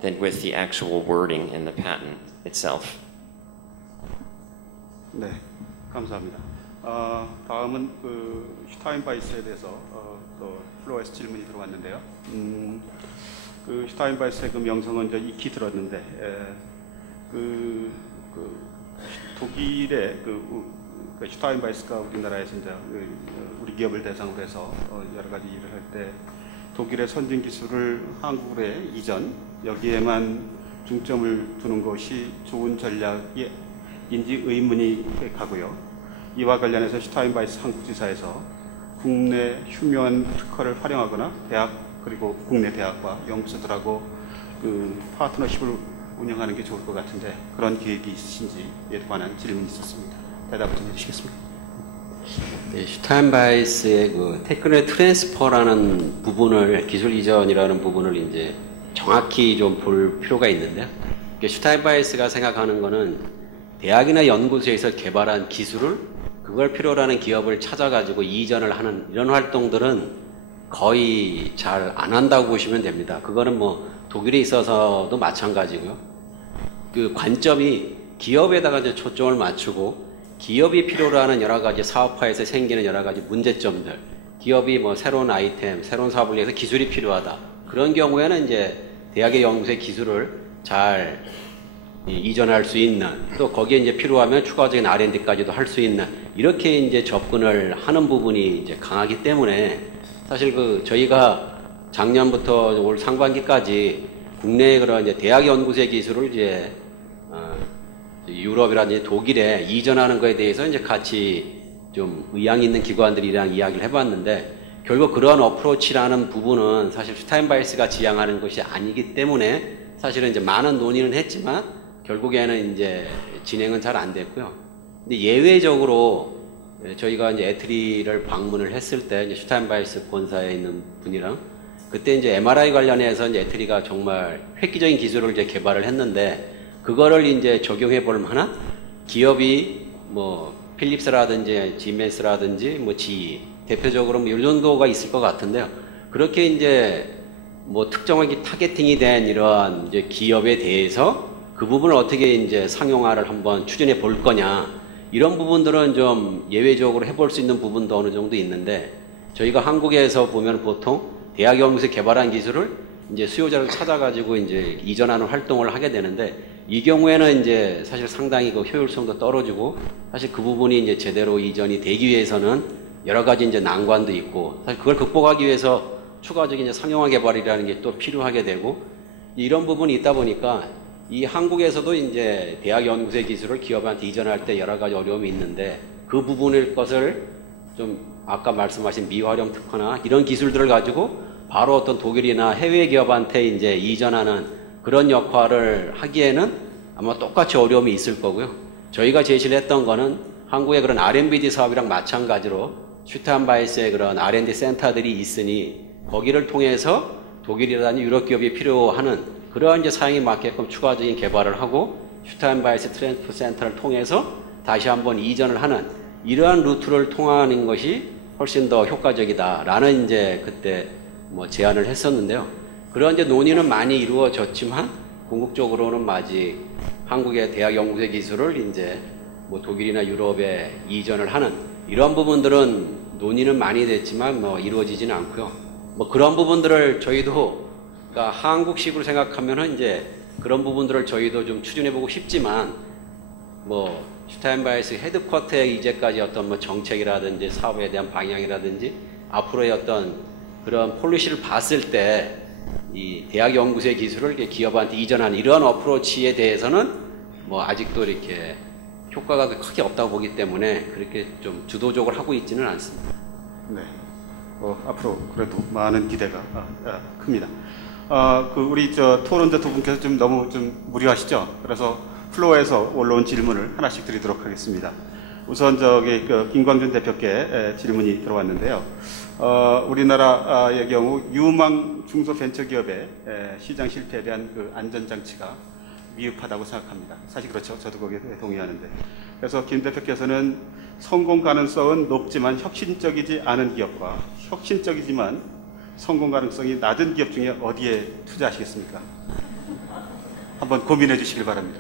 than with the actual wording in the patent itself. 네, 감사합니다. 다음은 슈타인바이스에 대해서 또 플로어에서 질문이 들어왔는데요. 슈타인바이스의 명성은 이제 익히 들었는데 독일의 슈타인바이스가 우리나라에서 이제 우리 기업을 대상으로 해서 여러 가지 일을 할 때 독일의 선진 기술을 한국에 이전, 여기에만 중점을 두는 것이 좋은 전략인지 의문이 가고요. 이와 관련해서 슈타인바이스 한국지사에서 국내 휴먼 특허를 활용하거나 대학 그리고 국내 대학과 연구소들하고 파트너십을 운영하는 게 좋을 것 같은데 그런 계획이 있으신지에 관한 질문이 있었습니다. 대답을 좀 해주시겠습니까? 네, 슈타인바이스의 테크놀 트랜스퍼라는 부분을, 기술 이전이라는 부분을 이제 정확히 좀 볼 필요가 있는데요. 슈타인바이스가 생각하는 거는 대학이나 연구소에서 개발한 기술을 그걸 필요로 하는 기업을 찾아가지고 이전을 하는 이런 활동들은 거의 잘 안 한다고 보시면 됩니다. 그거는 독일에 있어서도 마찬가지고요. 관점이 기업에다가 이제 초점을 맞추고 기업이 필요로 하는 여러 가지 사업화에서 생기는 여러 가지 문제점들, 기업이 새로운 아이템, 새로운 사업을 위해서 기술이 필요하다. 그런 경우에는 이제 대학의 연구소의 기술을 잘 이전할 수 있는, 또 거기에 이제 필요하면 추가적인 R&D까지도 할 수 있는, 이렇게 이제 접근을 하는 부분이 이제 강하기 때문에 사실 저희가 작년부터 올 상반기까지 국내 그런 이제 대학 연구소의 기술을 이제 유럽이라든지 독일에 이전하는 것에 대해서 이제 같이 좀 의향 있는 기관들이랑 이야기를 해봤는데, 결국 그런 어프로치라는 부분은 사실 슈타인바이스가 지향하는 것이 아니기 때문에 사실은 이제 많은 논의는 했지만 결국에는 이제 진행은 잘 안 됐고요. 근데 예외적으로 저희가 이제 에트리를 방문을 했을 때 이제 슈타인바이스 본사에 있는 분이랑 그때 이제 MRI 관련해서 이제 에트리가 정말 획기적인 기술을 이제 개발을 했는데 그거를 이제 적용해 볼 만한 기업이 필립스라든지 지멘스라든지 GE 대표적으로 이 정도가 있을 것 같은데요. 그렇게 이제 특정하게 타겟팅이 된 이러한 이제 기업에 대해서 그 부분을 어떻게 이제 상용화를 한번 추진해 볼 거냐, 이런 부분들은 좀 예외적으로 해볼 수 있는 부분도 어느 정도 있는데, 저희가 한국에서 보면 보통 대학 연구소에 개발한 기술을 이제 수요자를 찾아가지고 이제 이전하는 활동을 하게 되는데, 이 경우에는 이제 사실 상당히 그 효율성도 떨어지고, 사실 그 부분이 이제 제대로 이전이 되기 위해서는 여러 가지 이제 난관도 있고, 사실 그걸 극복하기 위해서 추가적인 이제 상용화 개발이라는 게 또 필요하게 되고, 이런 부분이 있다 보니까 이 한국에서도 이제 대학 연구소의 기술을 기업한테 이전할 때 여러 가지 어려움이 있는데, 그 부분의 것을 좀 아까 말씀하신 미활용 특허나 이런 기술들을 가지고 바로 어떤 독일이나 해외 기업한테 이제 이전하는 그런 역할을 하기에는 아마 똑같이 어려움이 있을 거고요. 저희가 제시를 했던 거는 한국의 그런 R&D 사업이랑 마찬가지로 슈타인바이스의 그런 R&D 센터들이 있으니 거기를 통해서 독일이라든지 유럽 기업이 필요하는 그러한 이제 사양에 맞게끔 추가적인 개발을 하고 슈타인바이스 트랜스퍼 센터를 통해서 다시 한번 이전을 하는 이러한 루트를 통하는 것이 훨씬 더 효과적이다라는 이제 그때 뭐 제안을 했었는데요. 그런 이제 논의는 많이 이루어졌지만 궁극적으로는 아직 한국의 대학 연구소 기술을 이제 뭐 독일이나 유럽에 이전을 하는 이러한 부분들은 논의는 많이 됐지만 뭐 이루어지지는 않고요. 뭐 그런 부분들을 저희도 그러니까 한국식으로 생각하면은 이제 그런 부분들을 저희도 좀 추진해보고 싶지만 뭐 슈타인바이스 헤드쿼터의 이제까지 어떤 뭐 정책이라든지 사업에 대한 방향이라든지 앞으로의 어떤 그런 폴리시를 봤을 때 이 대학 연구소의 기술을 기업한테 이전하는 이러한 어프로치에 대해서는 뭐 아직도 이렇게 효과가 크게 없다고 보기 때문에 그렇게 좀 주도적으로 하고 있지는 않습니다. 네. 앞으로 그래도 많은 기대가 큽니다. 우리 토론자 두 분께서 좀 너무 좀 무리하시죠? 그래서 플로어에서 올라온 질문을 하나씩 드리도록 하겠습니다. 우선 김광준 대표께 질문이 들어왔는데요. 우리나라의 경우 유망 중소벤처기업의 시장 실패에 대한 그 안전장치가 미흡하다고 생각합니다. 사실 그렇죠. 저도 거기에 동의하는데. 그래서 김 대표께서는 성공 가능성은 높지만 혁신적이지 않은 기업과 혁신적이지만 성공 가능성이 낮은 기업 중에 어디에 투자하시겠습니까? 한번 고민해 주시길 바랍니다.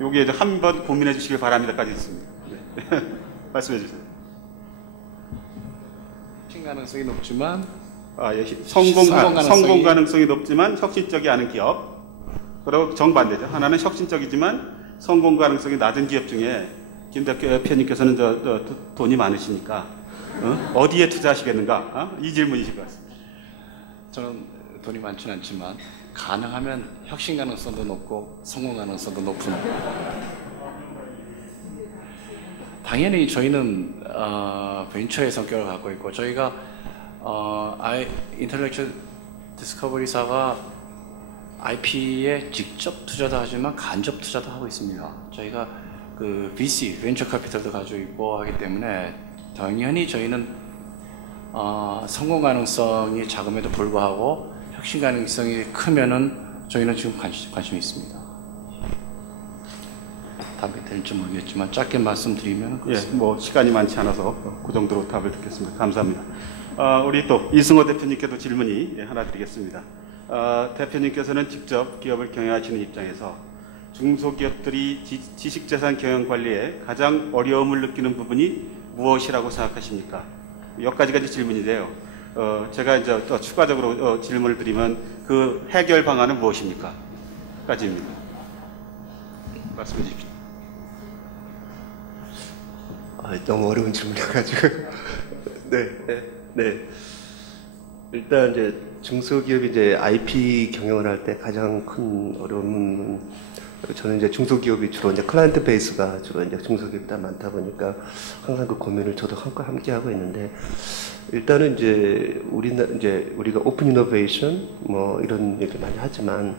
여기에 한번 고민해 주시길 바랍니다까지 있습니다. 네. 말씀해 주세요. 혁신 가능성이 높지만 성공 가능성이 높지만 혁신적이 않은 기업. 그리고 정반대죠. 하나는 혁신적이지만 성공 가능성이 낮은 기업 중에 김 대표님께서는 돈이 많으시니까 어디에 투자하시겠는가? 이 질문이실 것 같습니다. 저는 돈이 많지는 않지만 가능하면 혁신 가능성도 높고 성공 가능성도 높은 당연히 저희는 벤처의 성격을 갖고 있고 저희가 인텔렉츄얼 디스커버리사가 IP에 직접 투자도 하지만 간접 투자도 하고 있습니다. 저희가 그 VC, 벤처 캐피털도 가지고 있고 하기 때문에 당연히 저희는 성공 가능성이 작음에도 불구하고 혁신 가능성이 크면은 저희는 지금 관심이 있습니다. 답이 될지 모르겠지만 짧게 말씀드리면 예, 뭐 시간이 많지 않아서 그 정도로 답을 듣겠습니다. 감사합니다. 우리 또 이승호 대표님께도 질문이 하나 드리겠습니다. 대표님께서는 직접 기업을 경영하시는 입장에서 중소기업들이 지식재산 경영 관리에 가장 어려움을 느끼는 부분이 무엇이라고 생각하십니까? 여기까지가 이제 질문인데요. 제가 이제 또 추가적으로 질문을 드리면 그 해결 방안은 무엇입니까? 까지입니다. 말씀해 주십시오. 너무 어려운 질문이어가지고. 네. 일단 이제 중소기업이 이제 IP 경영을 할 때 가장 큰 어려움은 저는 이제 중소기업이 주로 이제 클라이언트 베이스가 주로 이제 중소기업이 다 많다 보니까 항상 그 고민을 저도 함께 하고 있는데 일단은 이제 우리가 오픈 이노베이션 뭐 이런 얘기 많이 하지만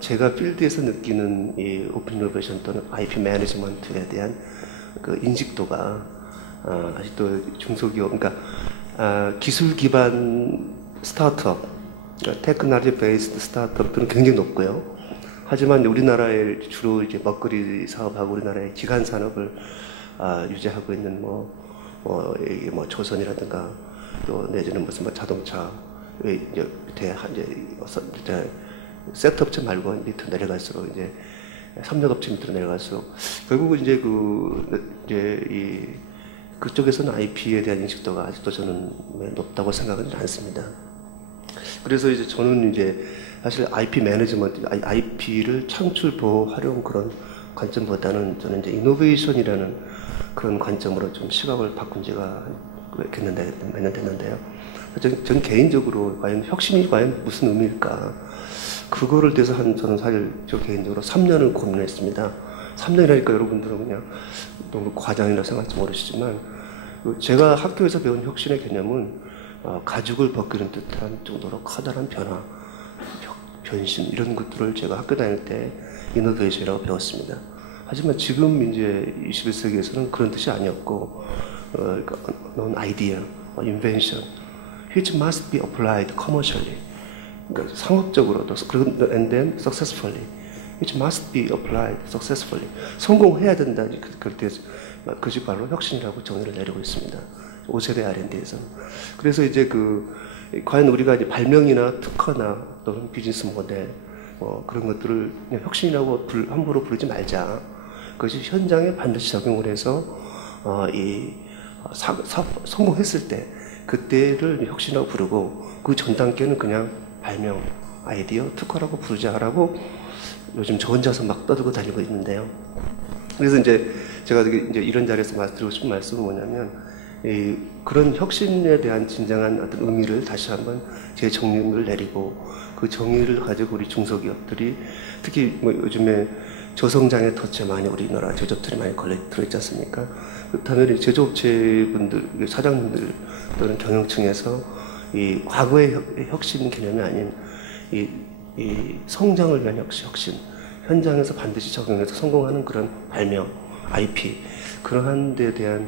제가 필드에서 느끼는 이 오픈 이노베이션 또는 IP 매니지먼트에 대한 그 인식도가 아직도 중소기업 그러니까 기술 기반 스타트업, 테크놀로지 베이스드 스타트업들은 굉장히 높고요. 하지만 우리나라에 주로 이제 먹거리 사업하고 우리나라의 기간 산업을 유지하고 있는 뭐 조선이라든가 또 내지는 무슨 뭐 자동차 이제 밑에 이제 셋업체 말고 밑으로 내려갈수록 이제 협력업체 밑으로 내려갈수록 결국은 이제 그쪽에서는 IP에 대한 인식도가 아직도 저는 높다고 생각은 않습니다. 그래서 이제 저는 이제 사실 IP 매니지먼트, IP를 창출, 보호, 활용 그런 관점보다는 저는 이제 이노베이션이라는 그런 관점으로 좀 시각을 바꾼 지가 몇 년 됐는데요. 저는 개인적으로 과연 혁신이 과연 무슨 의미일까? 그거를 대해서 저는 사실 저 개인적으로 3년을 고민했습니다. 3년이라니까 여러분들은 그냥 너무 과장이라 생각할지 모르시지만 제가 학교에서 배운 혁신의 개념은 가죽을 벗기는 듯한 정도로 커다란 변화, 변신 이런 것들을 제가 학교 다닐 때 이노베이션이라고 배웠습니다. 하지만 지금 이제 21세기에서는 그런 뜻이 아니었고 non idea, invention, which must be applied commercially. 그러니까 상업적으로도 and then successfully, which must be applied successfully. 성공해야 된다. 그럴 때 그것이 바로 혁신이라고 정의를 내리고 있습니다. 5세대 R&D에서는. 그래서 이제 과연 우리가 이제 발명이나 특허나 또는 비즈니스 모델 그런 것들을 그냥 혁신이라고 함부로 부르지 말자. 그것이 현장에 반드시 적용을 해서 성공했을 때 그때를 혁신이라고 부르고 그 전 단계는 그냥 발명, 아이디어, 특허라고 부르자라고 요즘 저 혼자서 막 떠들고 다니고 있는데요. 그래서 이제 제가 이제 이런 자리에서 드리고 싶은 말씀은 뭐냐면 그런 혁신에 대한 진정한 어떤 의미를 다시 한번 재정의를 내리고 그 정의를 가지고 우리 중소기업들이 특히 뭐 요즘에 저성장의 덫에 많이 우리나라 제조업들이 많이 들어있지 않습니까? 그렇다면 제조업체분들, 사장님들 또는 경영층에서 이 과거의 혁신 개념이 아닌 이 성장을 위한 혁신, 현장에서 반드시 적용해서 성공하는 그런 발명, IP 그러한 데 대한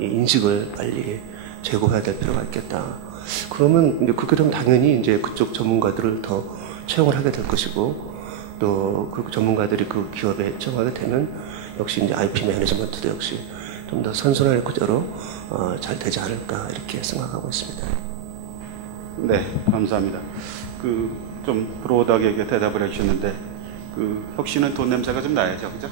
이 인식을 빨리 제고해야 될 필요가 있겠다. 그러면 이제 그렇게 되면 당연히 이제 그쪽 전문가들을 더 채용을 하게 될 것이고 또 그 전문가들이 그 기업에 채용하게 되면 역시 이제 IP 매니지먼트도 역시 좀 더 선순환의 구조로 잘 되지 않을까 이렇게 생각하고 있습니다. 네, 감사합니다. 좀 브로드하게 대답을 해주셨는데 혁신은 돈 냄새가 좀 나야죠, 그죠?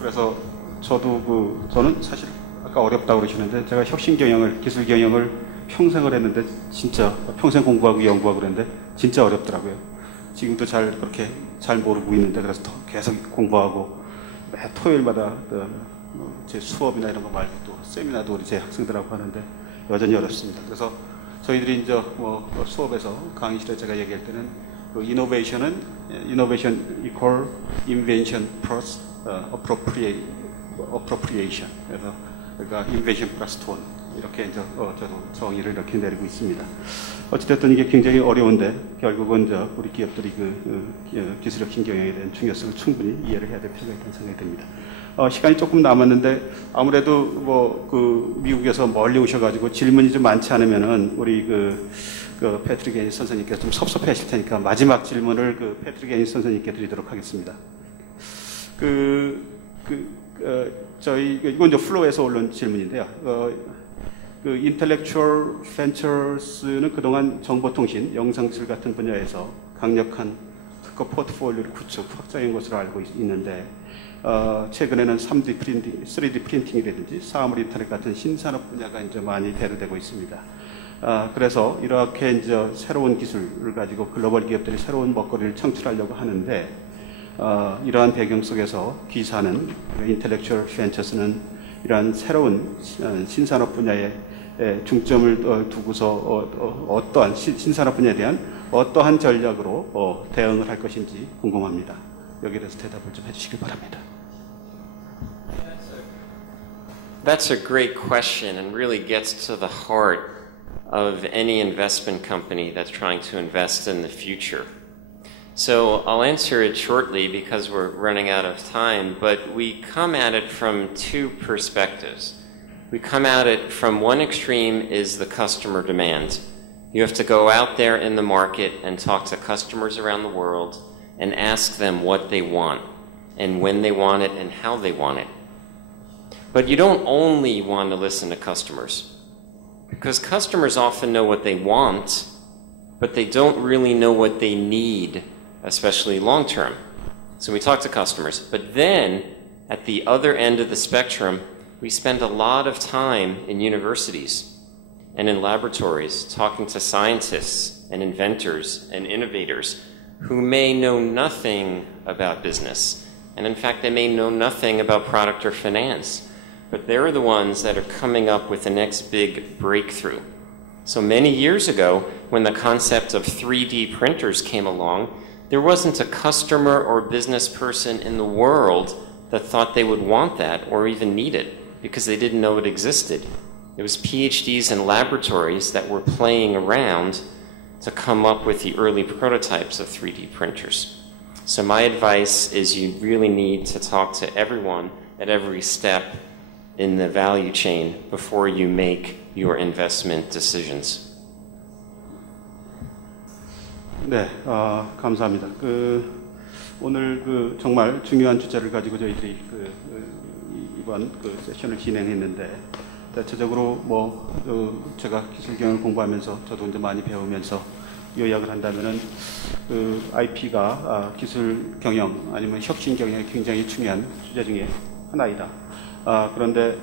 그래서 저는 사실 아까 어렵다고 그러시는데 제가 혁신 경영을, 기술 경영을 평생을 했는데 진짜 평생 공부하고 연구하고 그랬는데 진짜 어렵더라고요. 지금도 그렇게 잘 모르고 있는데 그래서 더 계속 공부하고 매 토요일마다 제 수업이나 이런 거 말고 또 세미나도 우리 제 학생들하고 하는데 여전히 어렵습니다. 그래서 저희들이 이제 수업에서 강의실에 제가 얘기할 때는 이노베이션 equal invention plus appropriation. 그래서 그러니까 invention 플러스 돈 이렇게 이제 저도 정의를 이렇게 내리고 있습니다. 어찌됐든 이게 굉장히 어려운데 결국은 우리 기업들이 기술 혁신 경영에 대한 중요성을 충분히 이해를 해야 될 필요가 있다는 생각이 듭니다. 시간이 조금 남았는데 아무래도 미국에서 멀리 오셔가지고 질문이 좀 많지 않으면은 우리 패트릭 애니스 선생님께서 좀 섭섭해 하실 테니까 마지막 질문을 패트릭 애니스 선생님께 드리도록 하겠습니다. 이건 이제 플로에서 올라온 질문인데요. 인텔렉추얼 벤처스는 그동안 정보통신, 영상질 같은 분야에서 강력한 특허 포트폴리오를 구축, 확장한 것으로 알고 있는데 최근에는 3D 프린팅이라든지 사물 인터넷 같은 신산업 분야가 이제 많이 대두되고 있습니다. 그래서 이렇게 이제 새로운 기술을 가지고 글로벌 기업들이 새로운 먹거리를 창출하려고 하는데 이러한 배경 속에서 기사는 인텔렉추얼 벤처스는 이러한 새로운 신산업 분야에 중점을 두고서 어떠한 신산업 분야에 대한 어떠한 전략으로 대응을 할 것인지 궁금합니다. 여기에 대해서 대답을 좀 해주시길 바랍니다. That's a great question and really gets to the heart of any investment company that's trying to invest in the future. So I'll answer it shortly because we're running out of time, but we come at it from two perspectives. We come at it from one extreme is the customer demand. You have to go out there in the market and talk to customers around the world and ask them what they want and when they want it and how they want it. But you don't only want to listen to customers because customers often know what they want, but they don't really know what they need especially long term. So we talk to customers. But then, at the other end of the spectrum, we spend a lot of time in universities and in laboratories talking to scientists and inventors and innovators who may know nothing about business. And in fact, they may know nothing about product or finance. But they're the ones that are coming up with the next big breakthrough. So many years ago, when the concept of 3D printers came along, there wasn't a customer or business person in the world that thought they would want that or even need it because they didn't know it existed. It was PhDs in laboratories that were playing around to come up with the early prototypes of 3D printers. So my advice is you really need to talk to everyone at every step in the value chain before you make your investment decisions. 네, 감사합니다. 오늘 정말 중요한 주제를 가지고 저희들이 이번 세션을 진행했는데, 대체적으로 제가 기술 경영을 공부하면서 저도 이제 많이 배우면서 요약을 한다면은 IP가 기술 경영 아니면 혁신 경영에 굉장히 중요한 주제 중에 하나이다. 그런데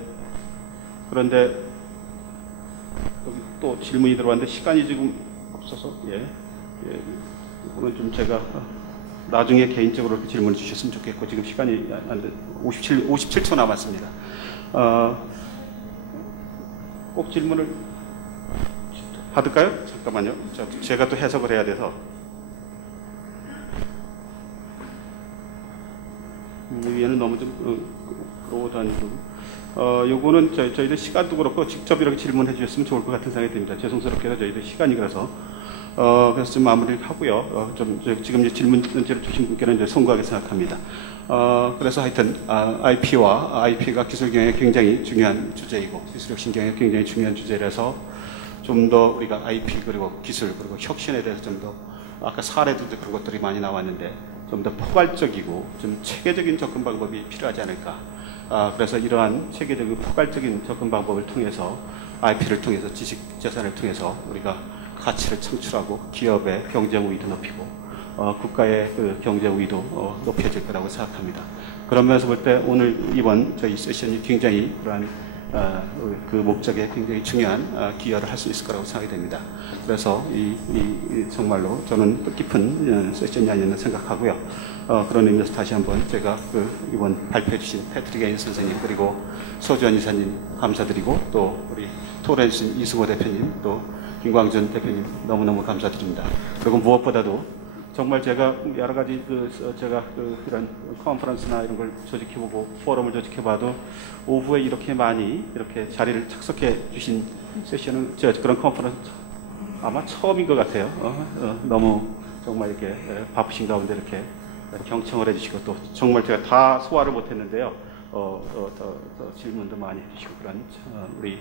여기 또 질문이 들어왔는데 시간이 지금 없어서 이거는 좀 제가 나중에 개인적으로 이렇게 질문 주셨으면 좋겠고, 지금 시간이 안 돼 57초 남았습니다. 꼭 질문을 받을까요? 잠깐만요. 제가 또 해석을 해야 돼서. 얘는 너무 좀 끌어다니고. 요거는 저희들 시간도 그렇고 직접 이렇게 질문해 주셨으면 좋을 것 같은 생각이 듭니다. 죄송스럽게도 저희들 시간이 그래서 그래서 좀 마무리를 하고요. 지금 이제 질문지를 주신 분께는 이제 송구하게 생각합니다. 그래서 하여튼 IP가 기술 경영에 굉장히 중요한 주제이고 기술 혁신 경영에 굉장히 중요한 주제라서 좀 더 우리가 IP 그리고 기술 그리고 혁신에 대해서 좀 더 아까 사례도 그런 것들이 많이 나왔는데 좀 더 포괄적이고 좀 체계적인 접근 방법이 필요하지 않을까. 그래서 이러한 체계적이고 포괄적인 접근 방법을 통해서 IP를 통해서 지식 재산을 통해서 우리가 가치를 창출하고 기업의 경쟁 우위도 높이고 국가의 경제 우위도 높여질 거라고 생각합니다. 그런 면에서 볼 때 오늘 이번 저희 세션이 굉장히 그러한 그 목적에 굉장히 중요한 기여를 할 수 있을 거라고 생각이 됩니다. 그래서 정말로 저는 뜻깊은 세션이 아니었나 생각하고요. 그런 의미에서 다시 한번 제가 이번 발표해 주신 패트릭 에인 선생님 그리고 소주환 이사님 감사드리고 또 우리 토론해 주신 이승호 대표님 또 김광준 대표님 너무너무 감사드립니다. 그리고 무엇보다도 정말 제가 여러 가지 이런 컨퍼런스나 이런 걸 조직해보고 포럼을 조직해봐도 오후에 이렇게 많이 이렇게 자리를 착석해 주신 세션은 그런 컨퍼런스 아마 처음인 것 같아요. 너무 정말 이렇게 바쁘신 가운데 이렇게 경청을 해주시고 또 정말 제가 다 소화를 못했는데요. 질문도 많이 해주시고 그런 우리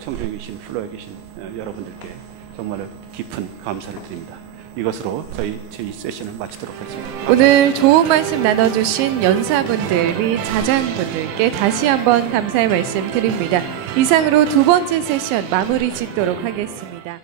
청중에 계신 플로어에 계신 여러분들께 정말 깊은 감사를 드립니다. 이것으로 저희 세션을 마치도록 하겠습니다. 오늘 좋은 말씀 나눠주신 연사분들 및 자장분들께 다시 한번 감사의 말씀 드립니다. 이상으로 두 번째 세션 마무리 짓도록 하겠습니다.